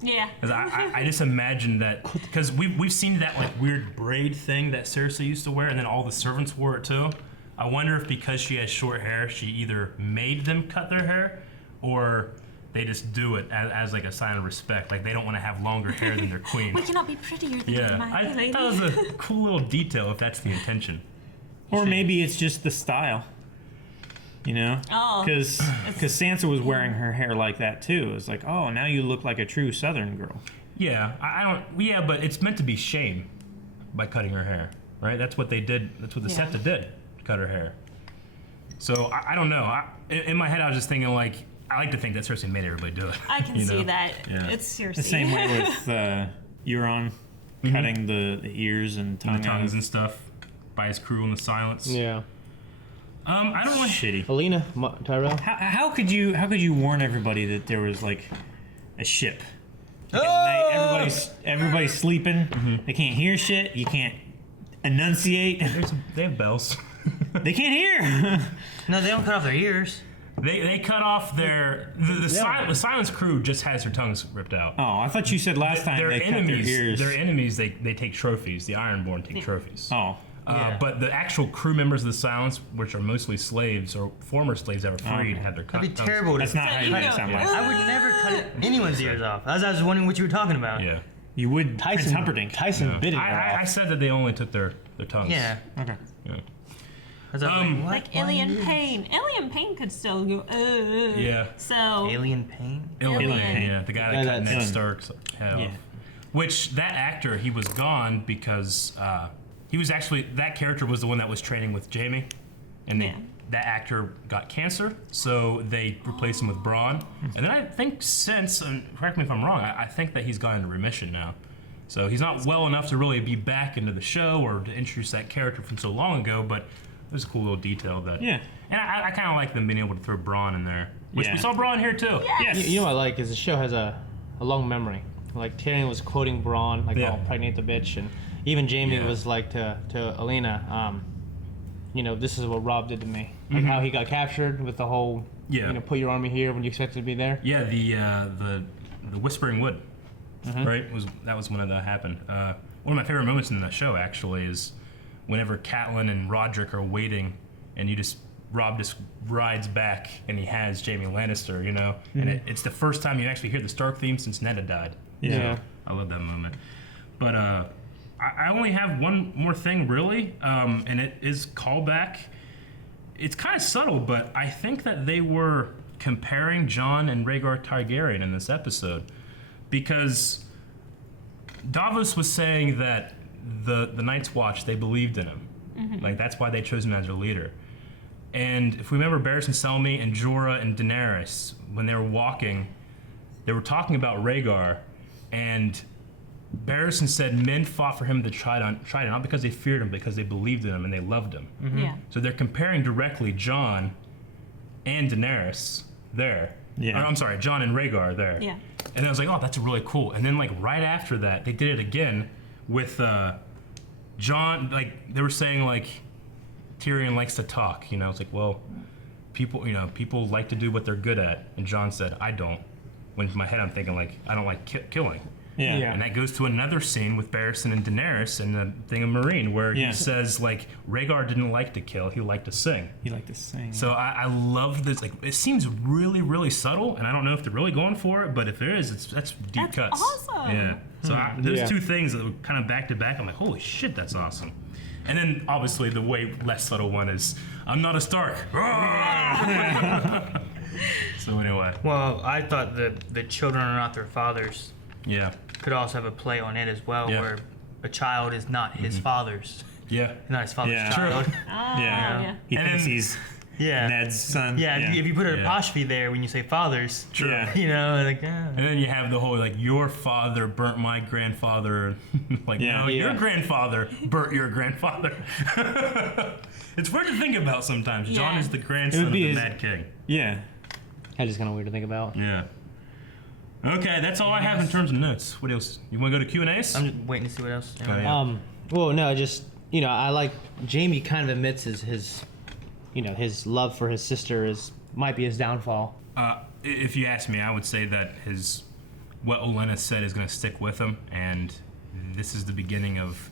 Yeah. Because I just imagined that, because we've seen that like weird braid thing that Cersei used to wear, and then all the servants wore it too. I wonder if because she has short hair, she either made them cut their hair, or they just do it as like a sign of respect. Like they don't want to have longer hair than their queen. We cannot be prettier than my lady. That was a cool little detail if that's the intention. Or maybe it's just the style. You know? Oh. Because Sansa was wearing her hair like that too. It's like, oh, now you look like a true Southern girl. Yeah, I don't. Yeah, but it's meant to be shame by cutting her hair, right? That's what they did. That's what the Septa did. Cut her hair. So I don't know. In my head, I was just thinking like, I like to think that Cersei made everybody do it. I can see that. Yeah. It's Cersei. The same way with Euron cutting the ears and and the tongues and stuff by his crew in the silence. Yeah. I don't want shitty. Alina, Tyrell. How could you warn everybody that there was like a ship? Like at night, everybody's sleeping. They can't hear shit. You can't enunciate. They have bells. They can't hear. No, they don't cut off their ears. They cut off their the silence crew just has their tongues ripped out. Oh, I thought you said last time they cut their ears. Their enemies, they take trophies. The Ironborn take trophies. Oh. But the actual crew members of the Silence, which are mostly slaves or former slaves that were freed, had their That'd be terrible. That's not how you make it sound like. I would never cut anyone's ears off. I was wondering what you were talking about. Yeah. You would Prince Humperdinck. Tyson bit it I said that they only took their tongues. Yeah. Okay. Yeah. Like Alien Pain. Alien Pain could still go. Yeah. So. Alien Pain. Alien Pain. Yeah, the guy that cut Ned Stark's head off. Which that actor, he was gone because he was actually that character was the one that was training with Jamie, and that actor got cancer, so they replaced him with Bran. And then I think since, and correct me if I'm wrong, I think that he's gone into remission now. So he's not well enough to really be back into the show or to introduce that character from so long ago, but there's a cool little detail that. Yeah. And I kind of like them being able to throw Bran in there, which we saw Bran here too. Yes. You know what I like is the show has a long memory. Like Tyrion was quoting Bran, like, "I'll pregnate the bitch," and even Jamie was like to Alina, you know, this is what Rob did to me. Like how he got captured with the whole, you know, put your army here when you expected to be there. Yeah, the Whispering Wood, right? That was when that happened. One of my favorite moments in the show actually is whenever Catelyn and Roderick are waiting, and Rob just rides back, and he has Jaime Lannister, you know, and it's the first time you actually hear the Stark theme since Ned had died. Yeah, so I love that moment. But I only have one more thing really, and it is callback. It's kind of subtle, but I think that they were comparing Jon and Rhaegar Targaryen in this episode, because Davos was saying that the Night's Watch, they believed in him. Like that's why they chose him as their leader. And if we remember Barristan Selmy and Jorah and Daenerys, when they were walking, they were talking about Rhaegar, and Barristan said men fought for him to try to not because they feared him, because they believed in him and they loved him. Yeah. So they're comparing directly Jon and Daenerys there. Yeah. Or, I'm sorry, Jon and Rhaegar there. Yeah. And I was like, oh, that's really cool. And then like right after that, they did it again with Jon. Like they were saying like Tyrion likes to talk. You know, it's like, well, people like to do what they're good at. And Jon said, I don't. When in my head I'm thinking like, I don't like killing. Yeah. And that goes to another scene with Barristan and Daenerys in the thing of Marine, where he says like Rhaegar didn't like to kill, he liked to sing. He liked to sing. So I love this. Like it seems really, really subtle, and I don't know if they're really going for it, but if there is, that's deep cuts. Awesome. Yeah. So those two things that were kind of back to back, I'm like, holy shit, that's awesome. And then obviously the way less subtle one is, I'm not a Stark. So anyway. Well, I thought the children are not their fathers. Yeah. Could also have a play on it as well, where a child is not his father's. Yeah. Not his father's child. Yeah. He thinks he's Ned's son. Yeah, if you put an apostrophe there when you say fathers, you know, like. And then you have the whole like your father burnt my grandfather, like no, your grandfather burnt your grandfather. It's weird to think about sometimes. Jon is the grandson of the Mad King. Yeah. That's just kind of weird to think about. Yeah. Okay, that's all I have in terms of notes. What else? You want to go to Q&As? I'm just waiting to see what else. Well, no, just, you know, I like Jamie kind of admits his you know, his love for his sister might be his downfall. If you ask me, I would say that what Olenna said is going to stick with him, and this is the beginning of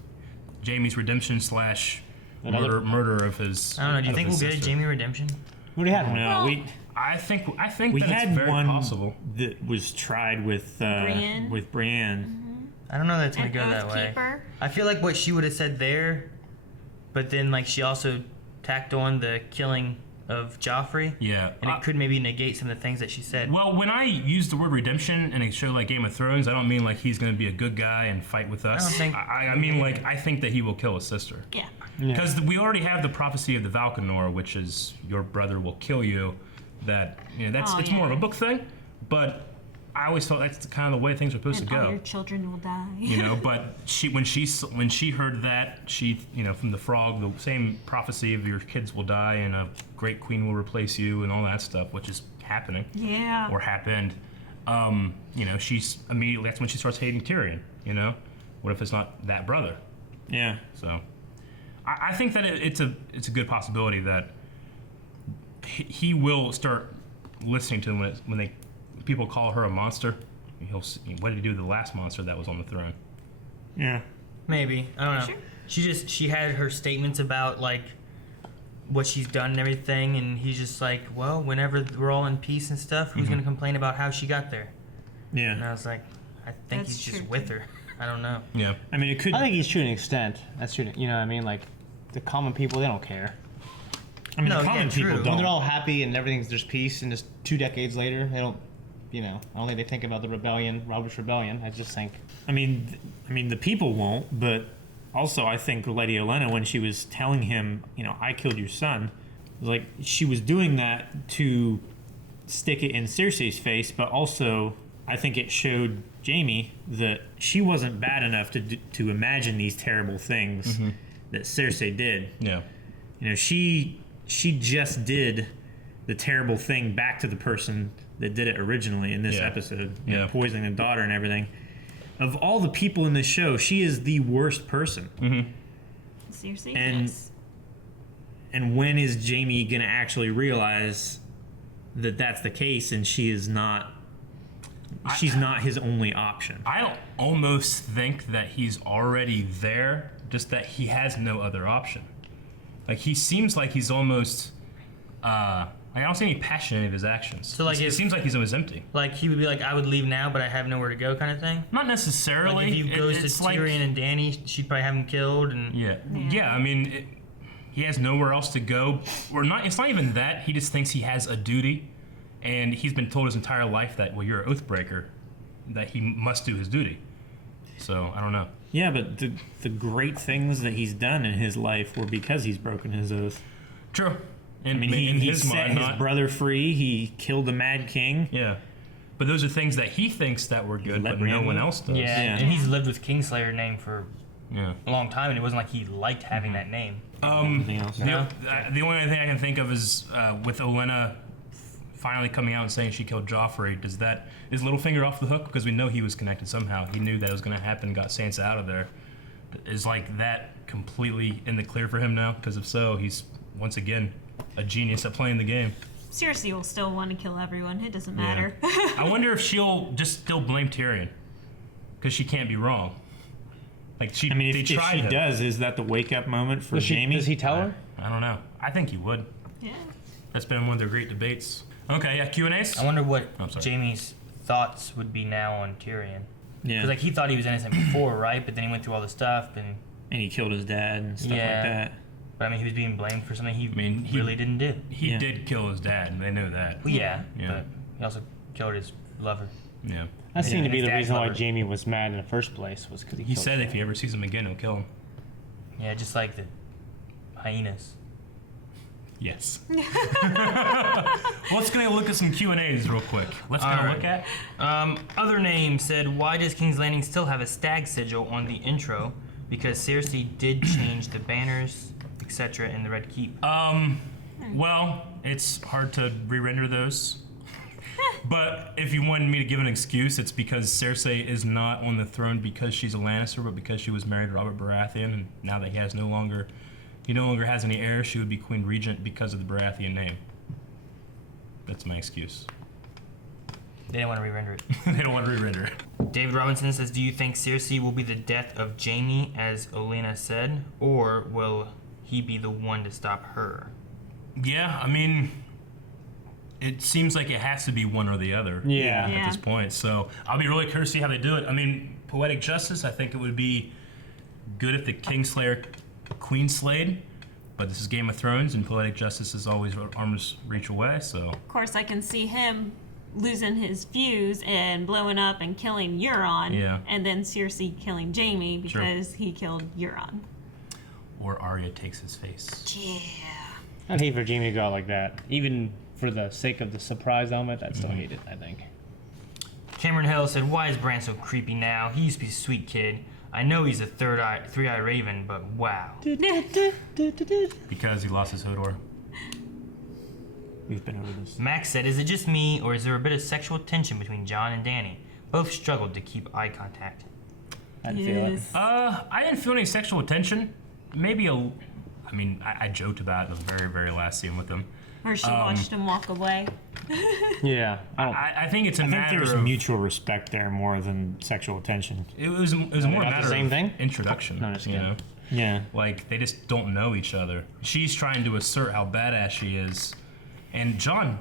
Jamie's redemption / murder of his. I don't know. Do you think we'll get a Jamie redemption? What do you have? No, I think we that had it's very one possible that was tried with Brienne. I don't know that it's gonna go that way. Keeper. I feel like what she would have said there, but then like she also tacked on the killing of Joffrey. Yeah. And it could maybe negate some of the things that she said. Well, when I use the word redemption in a show like Game of Thrones, I don't mean like he's going to be a good guy and fight with us. I mean like I think that he will kill his sister. Yeah. Because we already have the prophecy of the Valkenor, which is your brother will kill you. That it's more of a book thing, but I always felt that's kind of the way things are supposed to go. All your children will die. But when she heard that, she from the frog, the same prophecy of your kids will die and a great queen will replace you and all that stuff, which is happening. Yeah. Or happened. She's immediately, that's when she starts hating Tyrion. What if it's not that brother? Yeah. So, I think that it's a good possibility that he will start listening to them when people call her a monster. He'll see, what did he do to the last monster that was on the throne? Yeah. Maybe. I don't know. Sure. She had her statements about like what she's done and everything, and he's just like, well, whenever we're all in peace and stuff, who's gonna complain about how she got there? Yeah. And I was like, I think That's he's just true, with her. I don't know. Yeah. I mean, it could. I think he's true to an extent. That's true. You know what I mean? Like, the common people, they don't care. I mean, No, the common yeah, people true. don't. When they're all happy and there's peace, and just 2 decades later, they don't. I don't think they think about the rebellion, Robert's rebellion. I just think. I mean, the people won't, but also I think Lady Olenna, when she was telling him, I killed your son, like she was doing that to stick it in Cersei's face, but also I think it showed Jamie that she wasn't bad enough to imagine these terrible things that Cersei did. Yeah. She just did the terrible thing back to the person that did it originally in this episode, poisoning the daughter and everything. Of all the people in this show, she is the worst person. Seriously? And Yes. and when is Jamie gonna actually realize that that's the case and she's not his only option? I almost think that he's already there, just that he has no other option. Like he seems like he's almost I don't see any passion in any of his actions. So, like, it seems like he's always empty. Like he would be like, I would leave now, but I have nowhere to go, kind of thing. Not necessarily. Like if he goes to It's Tyrion and Dany, she'd probably have him killed. And yeah. I mean, he has nowhere else to go. Or not. It's not even that. He just thinks he has a duty, and he's been told his entire life that you're an oathbreaker, that he must do his duty. So I don't know. Yeah, but the great things that he's done in his life were because he's broken his oath. True. I mean, he set his brother free. He killed the Mad King. Yeah. But those are things that he thinks that were good, but no one else does. Yeah, and he's lived with Kingslayer name for a long time, and it wasn't like he liked having that name. The only thing I can think of is with Olenna finally coming out and saying she killed Joffrey. Is Littlefinger off the hook? Because we know he was connected somehow. He knew that it was going to happen, got Sansa out of there. Is like that completely in the clear for him now? Because if so, he's once again a genius at playing the game. Cersei will still want to kill everyone. It doesn't matter. I wonder if she'll just still blame Tyrion because she can't be wrong. Like if she does, is that the wake up moment for Jamie? Does he tell her? I don't know. I think he would. Yeah. That's been one of their great debates. Okay, yeah, Q&As? I wonder what Jamie's thoughts would be now on Tyrion. Yeah. Because he thought he was innocent before, right? But then he went through all the stuff and he killed his dad and stuff like that. But I mean, he was being blamed for something he really didn't do. He did kill his dad, and they know that. Well, but he also killed his lover. Yeah. That seemed to be the reason why Jamie was mad in the first place, was because he said if he ever sees him again, he'll kill him. Yeah, just like the hyenas. Yes. Let's go look at some Q&As real quick. Let's go look at. Other name said, why does King's Landing still have a stag sigil on the intro? Because Cersei did change the banners, etc. in the Red Keep. Well, it's hard to re-render those. But if you wanted me to give an excuse, it's because Cersei is not on the throne because she's a Lannister, but because she was married to Robert Baratheon, and now that he no longer has any heirs, she would be Queen Regent because of the Baratheon name. That's my excuse. They don't want to re-render it. They don't want to re-render it. David Robinson says, do you think Cersei will be the death of Jamie, as Olenna said, or will he be the one to stop her? Yeah, I mean, it seems like it has to be one or the other at this point. So I'll be really curious to see how they do it. I mean, poetic justice, I think it would be good if the Kingslayer Queen slayed, But this is Game of Thrones, and poetic justice is always arm's reach away. So Of course, I can see him losing his fuse and blowing up and killing Euron, Yeah. and then Cersei killing Jamie because he killed Euron. or Arya takes his face. Yeah. I'd hate for Jamie to go out like that. Even for the sake of the surprise element, I'd still hate it, I think. Cameron Hill said, "Why is Bran so creepy now? He used to be a sweet kid. I know he's a three-eye raven, but wow." Because he lost his Hodor. We've been over this. Max said, "Is it just me, or is there a bit of sexual tension between Jon and Dany? Both struggled to keep eye contact." I'd feel it. I didn't feel any sexual tension. Maybe I joked about it in the very, very last scene with them. Or she watched him walk away. Yeah. I think it's a I think matter there's of mutual respect there more than sexual tension. It was more a got the matter same of thing? introduction. No, just you kidding. know? Yeah. Like, they just don't know each other. She's trying to assert how badass she is, and Jon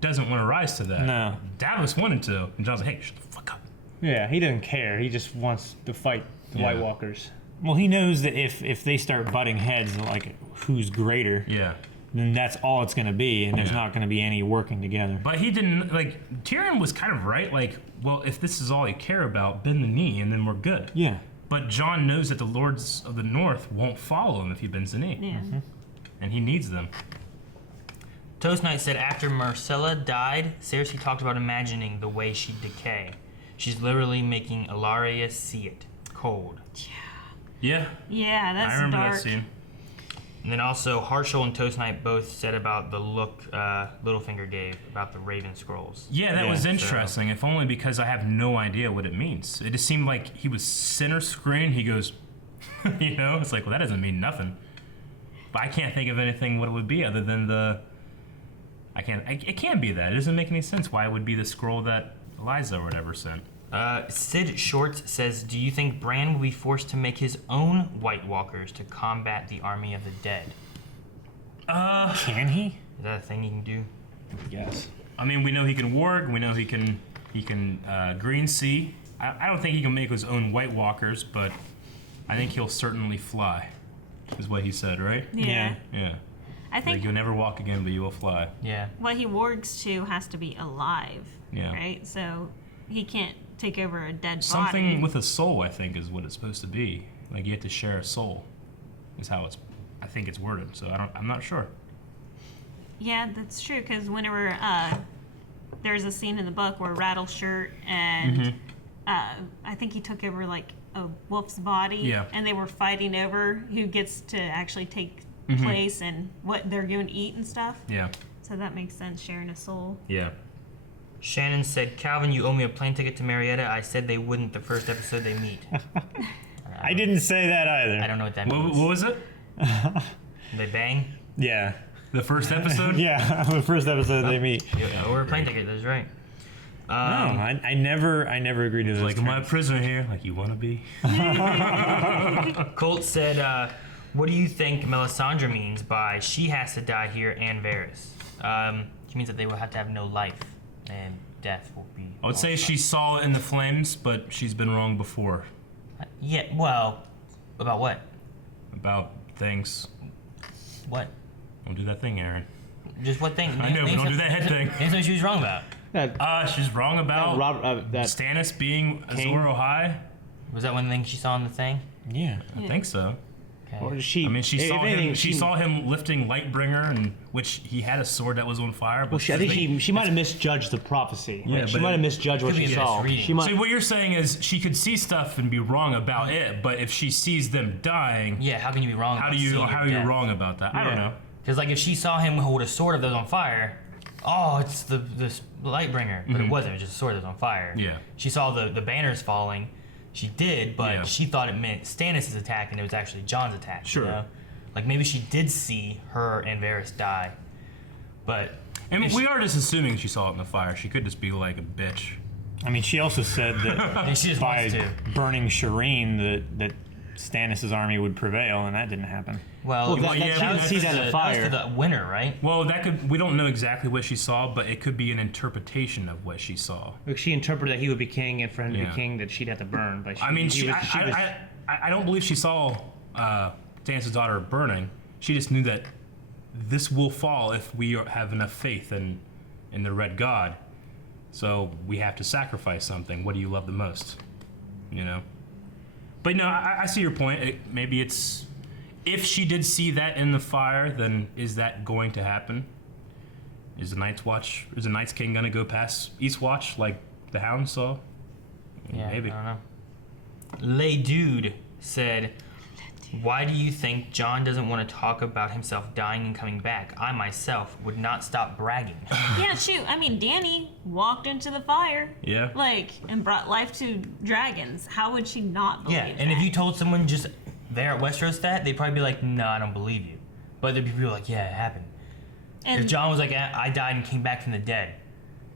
doesn't want to rise to that. No. Davos wanted to, and Jon's like, hey, shut the fuck up. Yeah, he doesn't care. He just wants to fight the White Walkers. Well, he knows that if they start butting heads, like who's greater, Yeah. then that's all it's going to be, and there's not going to be any working together. But he didn't, like, Tyrion was kind of right. Like, well, if this is all you care about, bend the knee, and then we're good. Yeah. But Jon knows that the Lords of the North won't follow him if he bends the knee. Yeah. And he needs them. Toast Knight said, "After Marcella died, Cersei talked about imagining the way she'd decay. She's literally making Ilaria see it. Cold." Yeah. Yeah, that's I remember dark. that scene. And then also, Harshal and Toast Knight both said about the look Littlefinger gave about the Raven Scrolls. Yeah, that was so- interesting, if only because I have no idea what it means. It just seemed like he was center screen. He goes, you know, it's like, well, that doesn't mean nothing. But I can't think of anything what it would be other than it can't be that. It doesn't make any sense why it would be the scroll that Eliza or whatever sent. Sid Shorts says, "Do you think Bran will be forced to make his own White Walkers to combat the army of the dead?" Can he? Is that a thing he can do? Yes. I mean, we know he can warg. We know he can green sea. I don't think he can make his own White Walkers, but I think he'll certainly fly, is what he said, right? Yeah. Yeah. I Like, think you'll never walk again, but you will fly. Yeah. what he wargs to has to be alive. Yeah. Right? So he can't take over a dead Something body. with a soul, I think, is what it's supposed to be. Like, you have to share a soul, is how I think it's worded. So I'm not sure. Yeah, that's true. Because whenever there's a scene in the book where Rattleshirt and I think he took over like a wolf's body, Yeah. and they were fighting over who gets to actually take place and what they're going to eat and stuff. Yeah. So that makes sense, sharing a soul. Yeah. Shannon said, "Calvin, you owe me a plane ticket to Marietta. I said they wouldn't the first episode they meet." I didn't say that either. I don't know what that means. What was it? They bang? Yeah. The first episode? Yeah, the first episode they meet. Yeah, or a plane ticket, that's right. No, I never agreed to this. Like, am I a prisoner here? Like, you want to be? Colt said, "What do you think Melisandre means by she has to die here and Varys?" She means that they will have to have no life and death will be. I would say she saw it in the flames, but she's been wrong before Yeah, well, about what? about things. What? Don't do that thing, Aaron. Just what thing? I know, but don't do that head thing. That's what she was wrong about. She's wrong about that Stannis being King? Azor Ahai. Was that one thing she saw in the thing? Yeah. I think so. Okay. Or she. I mean, she if saw anything, him. She saw him lifting Lightbringer, and which he had a sword that was on fire. But Well, I think she might have misjudged the prophecy. Yeah, Like, she but might have misjudged what could she be saw. misreading. She might. So what you're saying is she could see stuff and be wrong about it, but if she sees them dying, Yeah, how can you be wrong? how about are you death? wrong about that? I don't know. Because like if she saw him hold a sword that was on fire, oh, it's the Lightbringer, but it wasn't. It was just a sword that was on fire. Yeah. She saw the banners falling. She did, but Yeah. she thought it meant Stannis' attack, and it was actually Jon's attack. Sure. You know? Like maybe she did see her and Varys die, but And if we are just assuming she saw it in the fire. She could just be like a bitch. I mean, she also said that and she just by wants to. burning Shireen that Stannis' army would prevail, and that didn't happen. Well, that- that, yeah, was see for that in the, the that was fire. for the winner, right? Well, we don't know exactly what she saw, but it could be an interpretation of what she saw. Like, she interpreted that he would be king, and for him to Yeah. be king, that she'd have to burn. But I mean, he was- I don't believe she saw Stannis' daughter burning. She just knew that this will fall if we have enough faith in the Red God. So we have to sacrifice something. What do you love the most? You know? But no, I see your point. Maybe it's... If she did see that in the fire, then is that going to happen? Is the Night's King gonna go past Eastwatch like the Hound saw? Yeah, Maybe. I don't know. Lay Dude said, "Why do you think Jon doesn't want to talk about himself dying and coming back? I myself would not stop bragging." Yeah, shoot. I mean, Dany walked into the fire. Yeah. And brought life to dragons. How would she not believe Yeah, and if you told someone just there at Westeros that, they'd probably be like, "No, I don't believe you." But there'd be people like, "Yeah, it happened." And if Jon was like, "I died and came back from the dead,"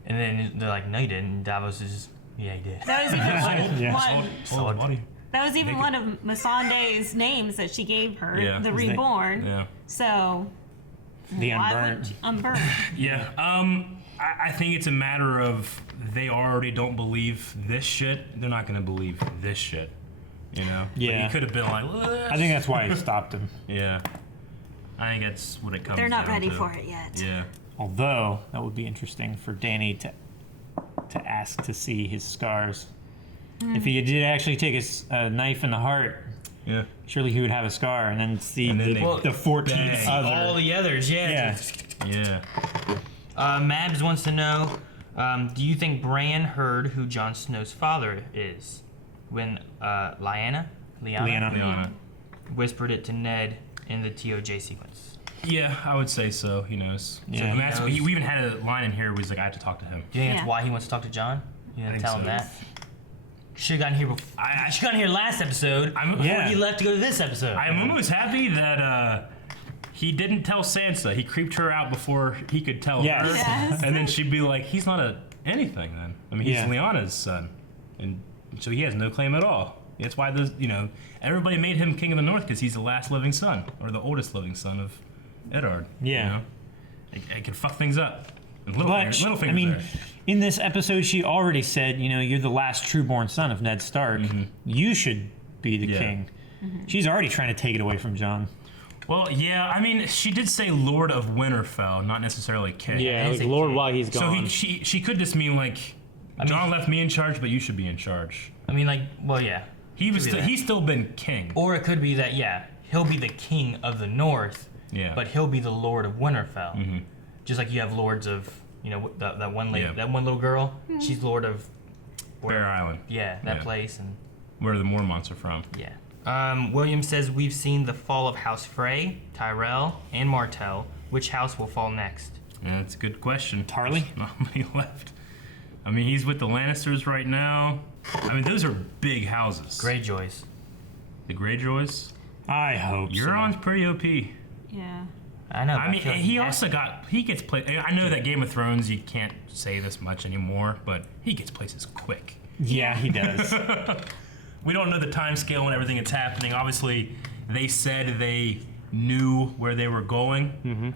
and then they're like, "No, you didn't," and Davos is just, "Yeah, he did." That was even one. Solid body. That was even one of Melisandre's names that she gave her, Yeah. the Reborn. Yeah. So, The why Unburned. would Unburned? Yeah. I think it's a matter of they already don't believe this shit. They're not gonna believe this shit. You know? Yeah. Like, he could have been like, I think that's why he stopped him. Yeah. I think that's what it comes They're not down ready to. for it yet. Yeah. Although that would be interesting for Dany to ask to see his scars. If he did actually take a knife in the heart, Yeah. surely he would have a scar, and then see And then the, they- the 14th bang. other. All the others, yeah. Yeah. Yeah. Mabs wants to know, do you think Bran heard who Jon Snow's father is when Lyanna whispered it to Ned in the TOJ sequence? Yeah, I would say so. He knows. Yeah. So, and He that's, knows. we even had a line in here where he's like, I have to talk to him. Do you think Yeah. that's why he wants to talk to Jon? You didn't think tell him so. that? Should have gotten here before. I should have gotten here last episode. Before Yeah. he left to go to this episode. I'm almost happy that he didn't tell Sansa. He creeped her out before he could tell Yes. her. Yes. And then she'd be like, he's not anything then. I mean, he's Yeah. Lyanna's son. And so he has no claim at all. That's why everybody made him king of the north because he's the last living son, or the oldest living son of Eddard. Yeah. You know? It can fuck things up. And But Littlefinger's I mean, there. in this episode, she already said, you're the last trueborn son of Ned Stark. You should be the Yeah. king. She's already trying to take it away from Jon. Well, yeah, I mean, she did say Lord of Winterfell, not necessarily king. Yeah, like say Lord king. while he's So gone. she could just mean like, Jon left me in charge, but you should be in charge. I mean, yeah. He's still been king. Or it could be that, yeah, he'll be the king of the north, Yeah. but he'll be the Lord of Winterfell. Just like you have lords of, that one lady, Yeah. that one little girl, she's Lord of Bear Island, yeah, that Yeah. place, and where the Mormonts are from. yeah. William says we've seen the fall of House Frey, Tyrell, and Martell. Which house will fall next? Yeah, that's a good question. Tarly? There's not many left. I mean, he's with the Lannisters right now. I mean, those are big houses. Greyjoys. The Greyjoys. I hope Euron's so. pretty OP. Yeah. I know. I mean, he gets played. I know that Game of Thrones, you can't say this much anymore, but he gets places quick. Yeah, he does. We don't know the time scale and everything that's happening. Obviously, they said they knew where they were going,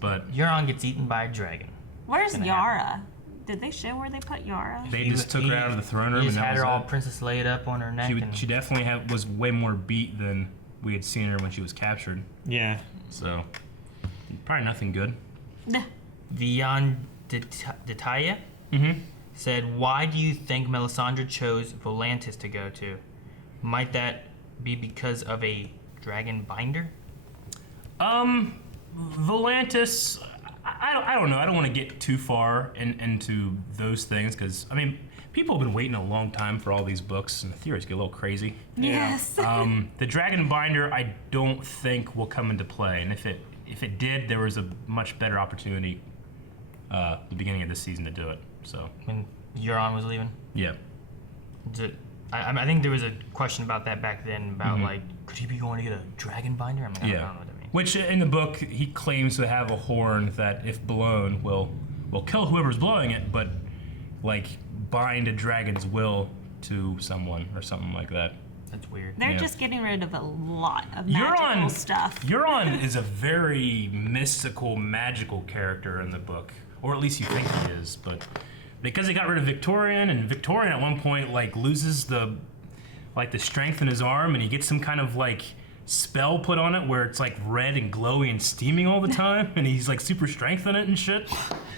but Euron gets eaten by a dragon. Where's Gonna Yara? Did they show where they put Yara? they just took her out of the throne room He and just that had was her all it. Princess laid up on her neck. and She definitely was way more beat than we had seen her when she was captured. Yeah. So probably nothing good. Vian Detaya said, "Why do you think Melisandre chose Volantis to go to? Might that be because of a dragon binder?" Volantis, I don't know. I don't want to get too far into those things because, I mean, people have been waiting a long time for all these books, and the theories get a little crazy. Yes. The Dragon Binder, I don't think will come into play, and if it did, there was a much better opportunity the beginning of this season to do it. So When Euron was leaving? yeah, I think there was a question about that back then, about like, could he be going to get a dragon binder? I mean, I don't know what that means. Which in the book he claims to have a horn that, if blown, will kill whoever's blowing it, but like bind a dragon's will to someone or something like that. That's weird. They're just getting rid of a lot of magical stuff. Euron is a very mystical, magical character in the book, or at least you think he is. But because they got rid of Victorian, and Victorian at one point like loses the strength in his arm, and he gets some kind of like spell put on it where it's like red and glowy and steaming all the time, and he's like super strength in it and shit.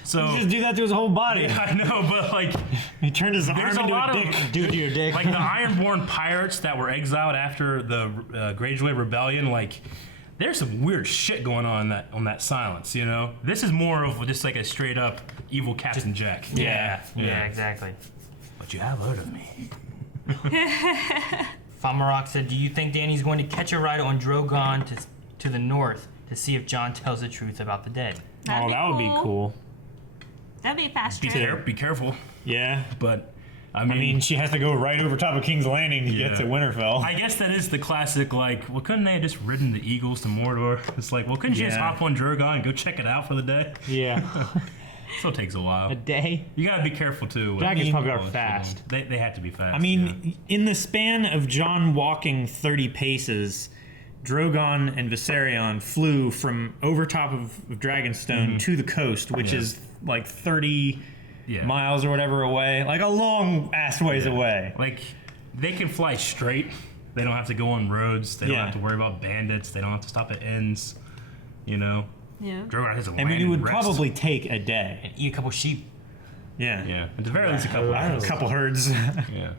So You just do that to his whole body. yeah, I know, but like He turned his arm there's a into lot a dick. of Do it to your dick. like the Ironborn pirates that were exiled after the Greyjoy rebellion. Like there's some weird shit going on that Silence. You know, this is more of just like a straight up evil Captain Jack. Yeah, exactly. But you have heard of me. Famarok said, "Do you think Dany's going to catch a ride on Drogon to the north to see if Jon tells the truth about the dead?" That'd That would be cool. That'd be a fast Be, trip. be careful. Yeah. But I mean, she has to go right over top of King's Landing to get Yeah. to Winterfell. I guess that is the classic, like, well, couldn't they have just ridden the Eagles to Mordor? It's like, well, couldn't you just Yeah. hop on Drogon and go check it out for the day? Yeah. Still takes a while. A day? You gotta be careful, too. Dragons probably are Oh, fast. They have to be fast. I mean, in the span of Jon walking 30 paces, Drogon and Viserion flew from over top of Dragonstone to the coast, which Yeah. is like 30 yeah. miles or whatever away. Like a long ass ways away. Like, they can fly straight. They don't have to go on roads. They don't Yeah. have to worry about bandits. They don't have to stop at inns. You know? Yeah. Drogon has to land I mean, it and would rest. probably take a day. And eat a couple sheep. Yeah. Yeah. At the very least, a couple hours. A couple herds. Yeah.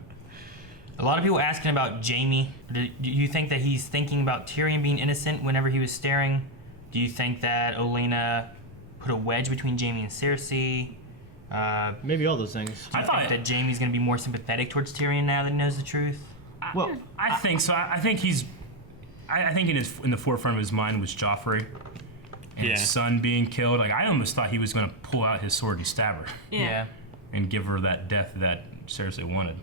A lot of people asking about Jamie. Do you think that he's thinking about Tyrion being innocent whenever he was staring? Do you think that Olenna put a wedge between Jamie and Cersei? Maybe all those things. I thought that Jamie's going to be more sympathetic towards Tyrion now that he knows the truth? Well, I think so. I think he's. I think in the forefront of his mind was Joffrey and Yeah. his son being killed. Like I almost thought he was going to pull out his sword and stab her Yeah. and give her that death that Cersei wanted.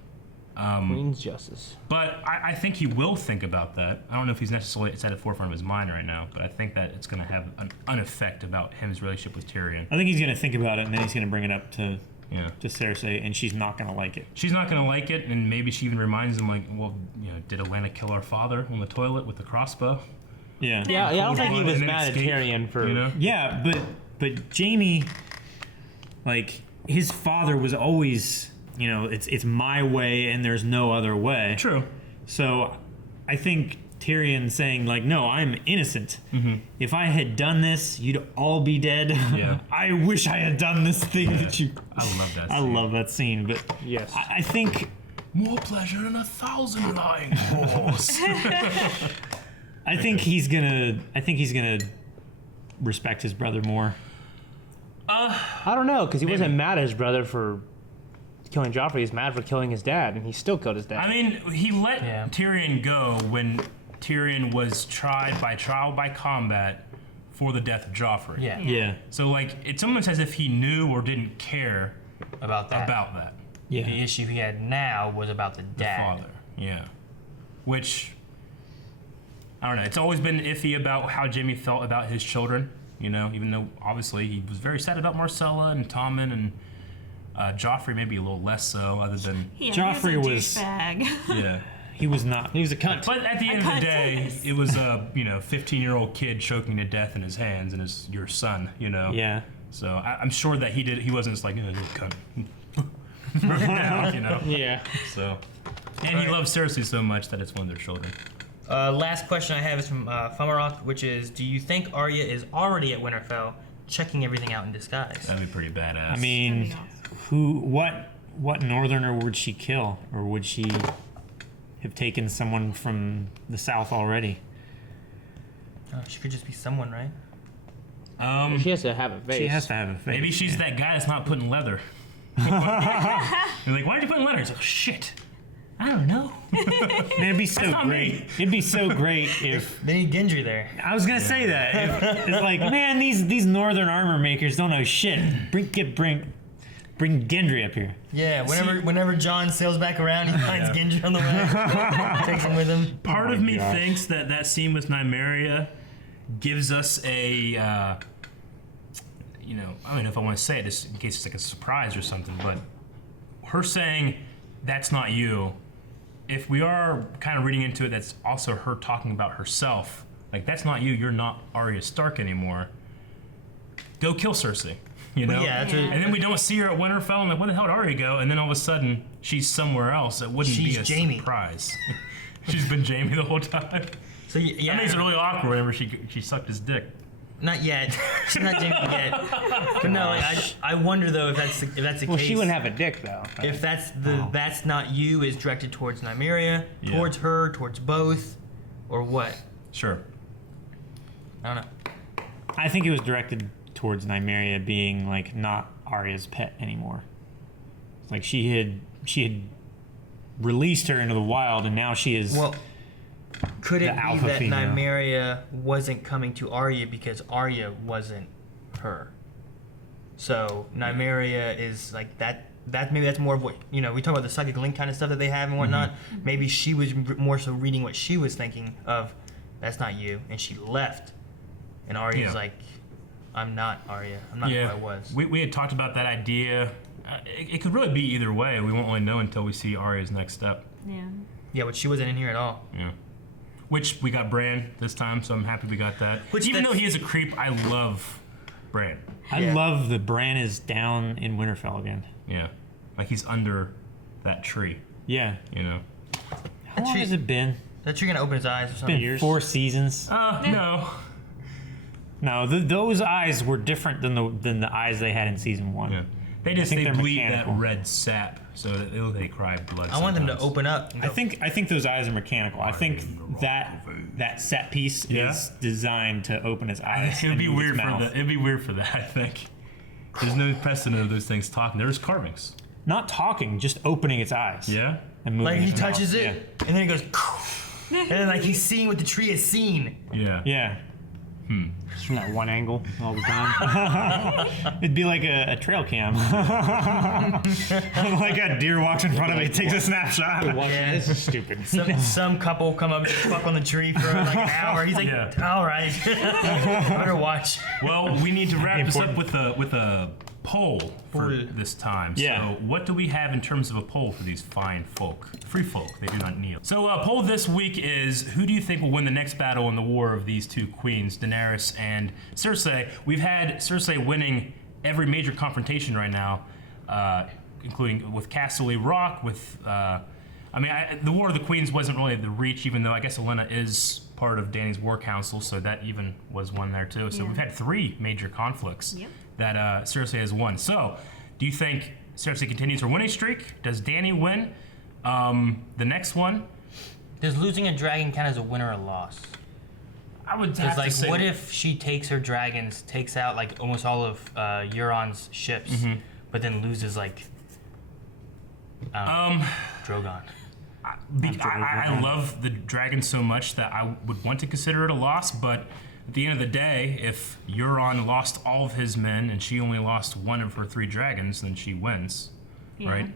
Queen's justice. But I think he will think about that. I don't know if he's necessarily it's at the forefront of his mind right now, but I think that it's going to have an effect about his relationship with Tyrion. I think he's going to think about it and then he's going to bring it up to Yeah. Cersei, and she's not going to like it. She's not going to like it, and maybe she even reminds him, like, well, you know, did Olenna kill our father on the toilet with the crossbow? Yeah. Yeah, I don't think he was And then mad at escape, Tyrion for. You know? Yeah, but Jamie, like, his father was always, you know, it's my way and there's no other way. True. So I think Tyrion saying, like, no, I'm innocent. If I had done this, you'd all be dead. Yeah. I wish I had done this thing that you. I love that I scene. love that scene, but Yes. I think More pleasure than 1,000 lying whores. I think he's gonna respect his brother more. I don't know, because he wasn't mad at his brother for killing Joffrey. He's mad for killing his dad, and he still killed his dad. I mean, he let Yeah. Tyrion go when Tyrion was tried by trial by combat for the death of Joffrey. Yeah. Yeah. So, like, it's almost as if he knew or didn't care About that. about that. The Yeah. issue he had now was about the dad. Father. Yeah. Which, I don't know. It's always been iffy about how Jamie felt about his children, you know, even though obviously he was very sad about Marcella and Tommen and Joffrey, maybe a little less so, other than. Yeah, Joffrey he was a was- douchebag. Yeah. He was not. he was a cunt. But at the end of the can't day, say this. it was a 15-year-old kid choking to death in his hands, and it's your son, you know. Yeah. So I'm sure that he wasn't just like, you cunt. Broke it down, you know. Yeah. So, and he loves Cersei so much that it's one of their children. Last question I have is from Famarok, which is, do you think Arya is already at Winterfell, checking everything out in disguise? That'd be pretty badass. I mean, what northerner would she kill, or would she have taken someone from the south already? She could just be someone, right? She has to have a face. She has to have a face. maybe she's that guy that's not putting leather. You're like, why did you put in leather? He's like, shit. I don't know. Man, it'd be so That's not great. me. It'd be so great if They need Gendry there. I was gonna say that. It's like, man, these northern armor makers don't know shit. Bring Gendry up here. Yeah, whenever Jon sails back around, he finds Gendry on the way, takes him with him. Part Oh of my me God. thinks that scene with Nymeria gives us a, you know, I don't know if I want to say it just in case it's like a surprise or something, but her saying, that's not you, if we are kind of reading into it, that's also her talking about herself. Like, that's not you, you're not Arya Stark anymore. Go kill Cersei, you know? yeah, that's Yeah. And then we don't see her at Winterfell, and like, where the hell did Arya go? And then all of a sudden, she's somewhere else. It wouldn't She's be a Jamie. surprise. She's been Jamie the whole time. So yeah, That makes it really awkward whenever she sucked his dick. Not yet. She's not Jamie yet. But no, like, I wonder though if that's the Well, case. she wouldn't have a dick though. If that's that's not you is directed towards Nymeria, towards her, towards both, or what? Sure. I don't know. I think it was directed towards Nymeria being like not Arya's pet anymore. It's like she had released her into the wild, and now she is. Well, could it be alpha that female. Nymeria wasn't coming to Arya because Arya wasn't her? So Nymeria is like that. Maybe that's more of what we talk about the psychic link kind of stuff that they have and whatnot. Maybe she was more so reading what she was thinking of. That's not you, and she left. And Arya's like, I'm not Arya. I'm not who I was. We had talked about that idea. It could really be either way. We won't really know until we see Arya's next step. Yeah. Yeah, but she wasn't in here at all. Yeah. Which we got Bran this time, so I'm happy we got that. Which even though he is a creep, I love Bran. I love that Bran is down in Winterfell again. Yeah. Like he's under that tree. Yeah. How long has it been? That tree gonna open his eyes or It's something? been 4 seasons. No. No, those eyes were different than the eyes they had in season 1. Yeah. They bleed that red sap, so that they look like they cry blood. I want them to open up. I think those eyes are mechanical. I think that set piece is designed to open his eyes. It'd be and move weird its for mouth. that. It'd be weird for that. I think there's no precedent of those things talking. There's carvings. Not talking, just opening its eyes. Yeah. And moving Like he its mouth. touches it, Yeah. and then he goes, and then like he's seeing what the tree has seen. Yeah. Yeah. Just from that one angle all the time. It'd be like a trail cam. Like a deer walks in front of it, takes a snapshot. Yeah. This is stupid. Some couple come up and fuck on the tree for like an hour. He's like, all right, better watch. Well, we need to wrap this up with a poll for this time. Yeah. So what do we have in terms of a poll for these fine folk? Free folk, they do not kneel. So poll this week is, who do you think will win the next battle in the war of these two queens, Daenerys and Cersei? We've had Cersei winning every major confrontation right now, including with Castle Rock, with... the War of the Queens wasn't really the reach, even though I guess Olenna is part of Dany's war council, so that even was one there too. So we've had 3 major conflicts that Cersei has won. So, do you think Cersei continues her winning streak? Does Dany win the next one? Does losing a dragon count as a win or a loss? I would Because have to say... what if she takes her dragons, takes out like almost all of Euron's ships, but then loses like Drogon? I love the dragon so much that I would want to consider it a loss, but at the end of the day, if Euron lost all of his men and she only lost 1 of her 3 dragons, then she wins, right?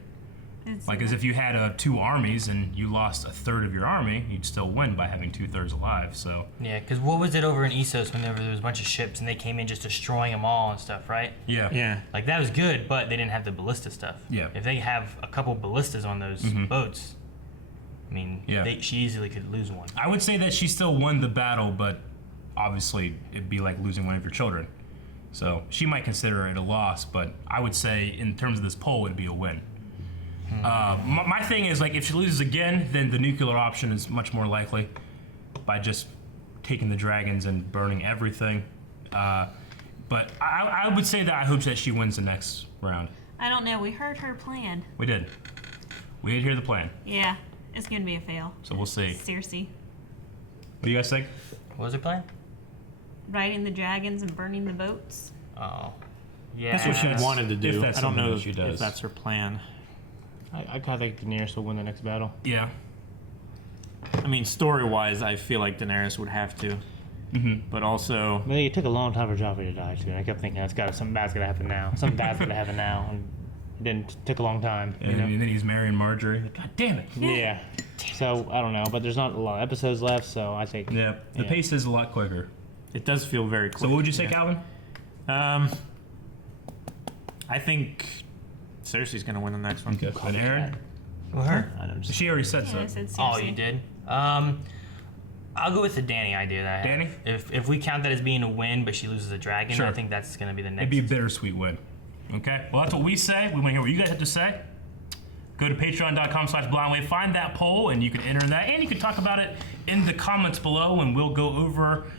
Like as if you had 2 armies and you lost a third of your army, you'd still win by having 2/3 alive. So Yeah, because what was it over in Essos when there was a bunch of ships and they came in just destroying them all and stuff, right? Yeah. Like that was good, but they didn't have the ballista stuff. Yeah. If they have a couple ballistas on those boats, I mean, she easily could lose one. I would say that she still won the battle, but obviously it'd be like losing one of your children. So she might consider it a loss, but I would say in terms of this poll, it'd be a win. My thing is, like, if she loses again, then the nuclear option is much more likely by just taking the dragons and burning everything. But I would say that I hope that she wins the next round. I don't know. We heard her plan. We did. We did hear the plan. Yeah, it's gonna be a fail. So we'll see. Cersei. What do you guys think? What was her plan? Riding the dragons and burning the boats. Oh. Yeah. That's what she wanted to do. that's I don't something know that she if does. that's her plan. I kind of think Daenerys will win the next battle. Yeah. I mean, story-wise, I feel like Daenerys would have to. But also... I mean, it took a long time for Joffrey to die, too. And I kept thinking, something bad's going to happen now. Something bad's going to happen now. And it didn't. It took a long time. And then he's marrying Marjorie. Like, God damn it. Yeah. So, I don't know. But there's not a lot of episodes left, so I think... Yeah. The pace is a lot quicker. It does feel very quick. So what would you say, Calvin? I think Cersei's going to win the next one. Okay. And Aaron? Well, her. I don't just... She already said Yeah, so. I said Cersei. Oh, you did? I'll go with the Dany idea that I have. Dany? If we count that as being a win, but she loses a dragon, Sure. I think that's going to be the next. It'd be a bittersweet win. Okay? Well, that's what we say. We want to hear what you guys have to say. go to patreon.com/blindwave, find that poll, and you can enter that, and you can talk about it in the comments below, and we'll go over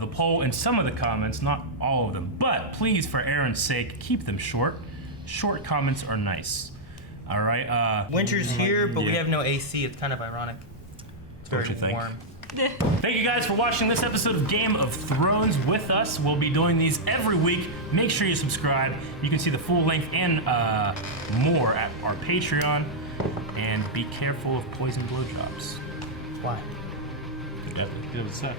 the poll in some of the comments, not all of them. But please, for Aaron's sake, keep them short. Short comments are nice. All right. Winter's here, but we have no AC. It's kind of ironic. It's What very you think? warm. Thank you guys for watching this episode of Game of Thrones with us. We'll be doing these every week. Make sure you subscribe. You can see the full length and more at our Patreon. And be careful of poison blowjobs. Why? Yep. Good stuff.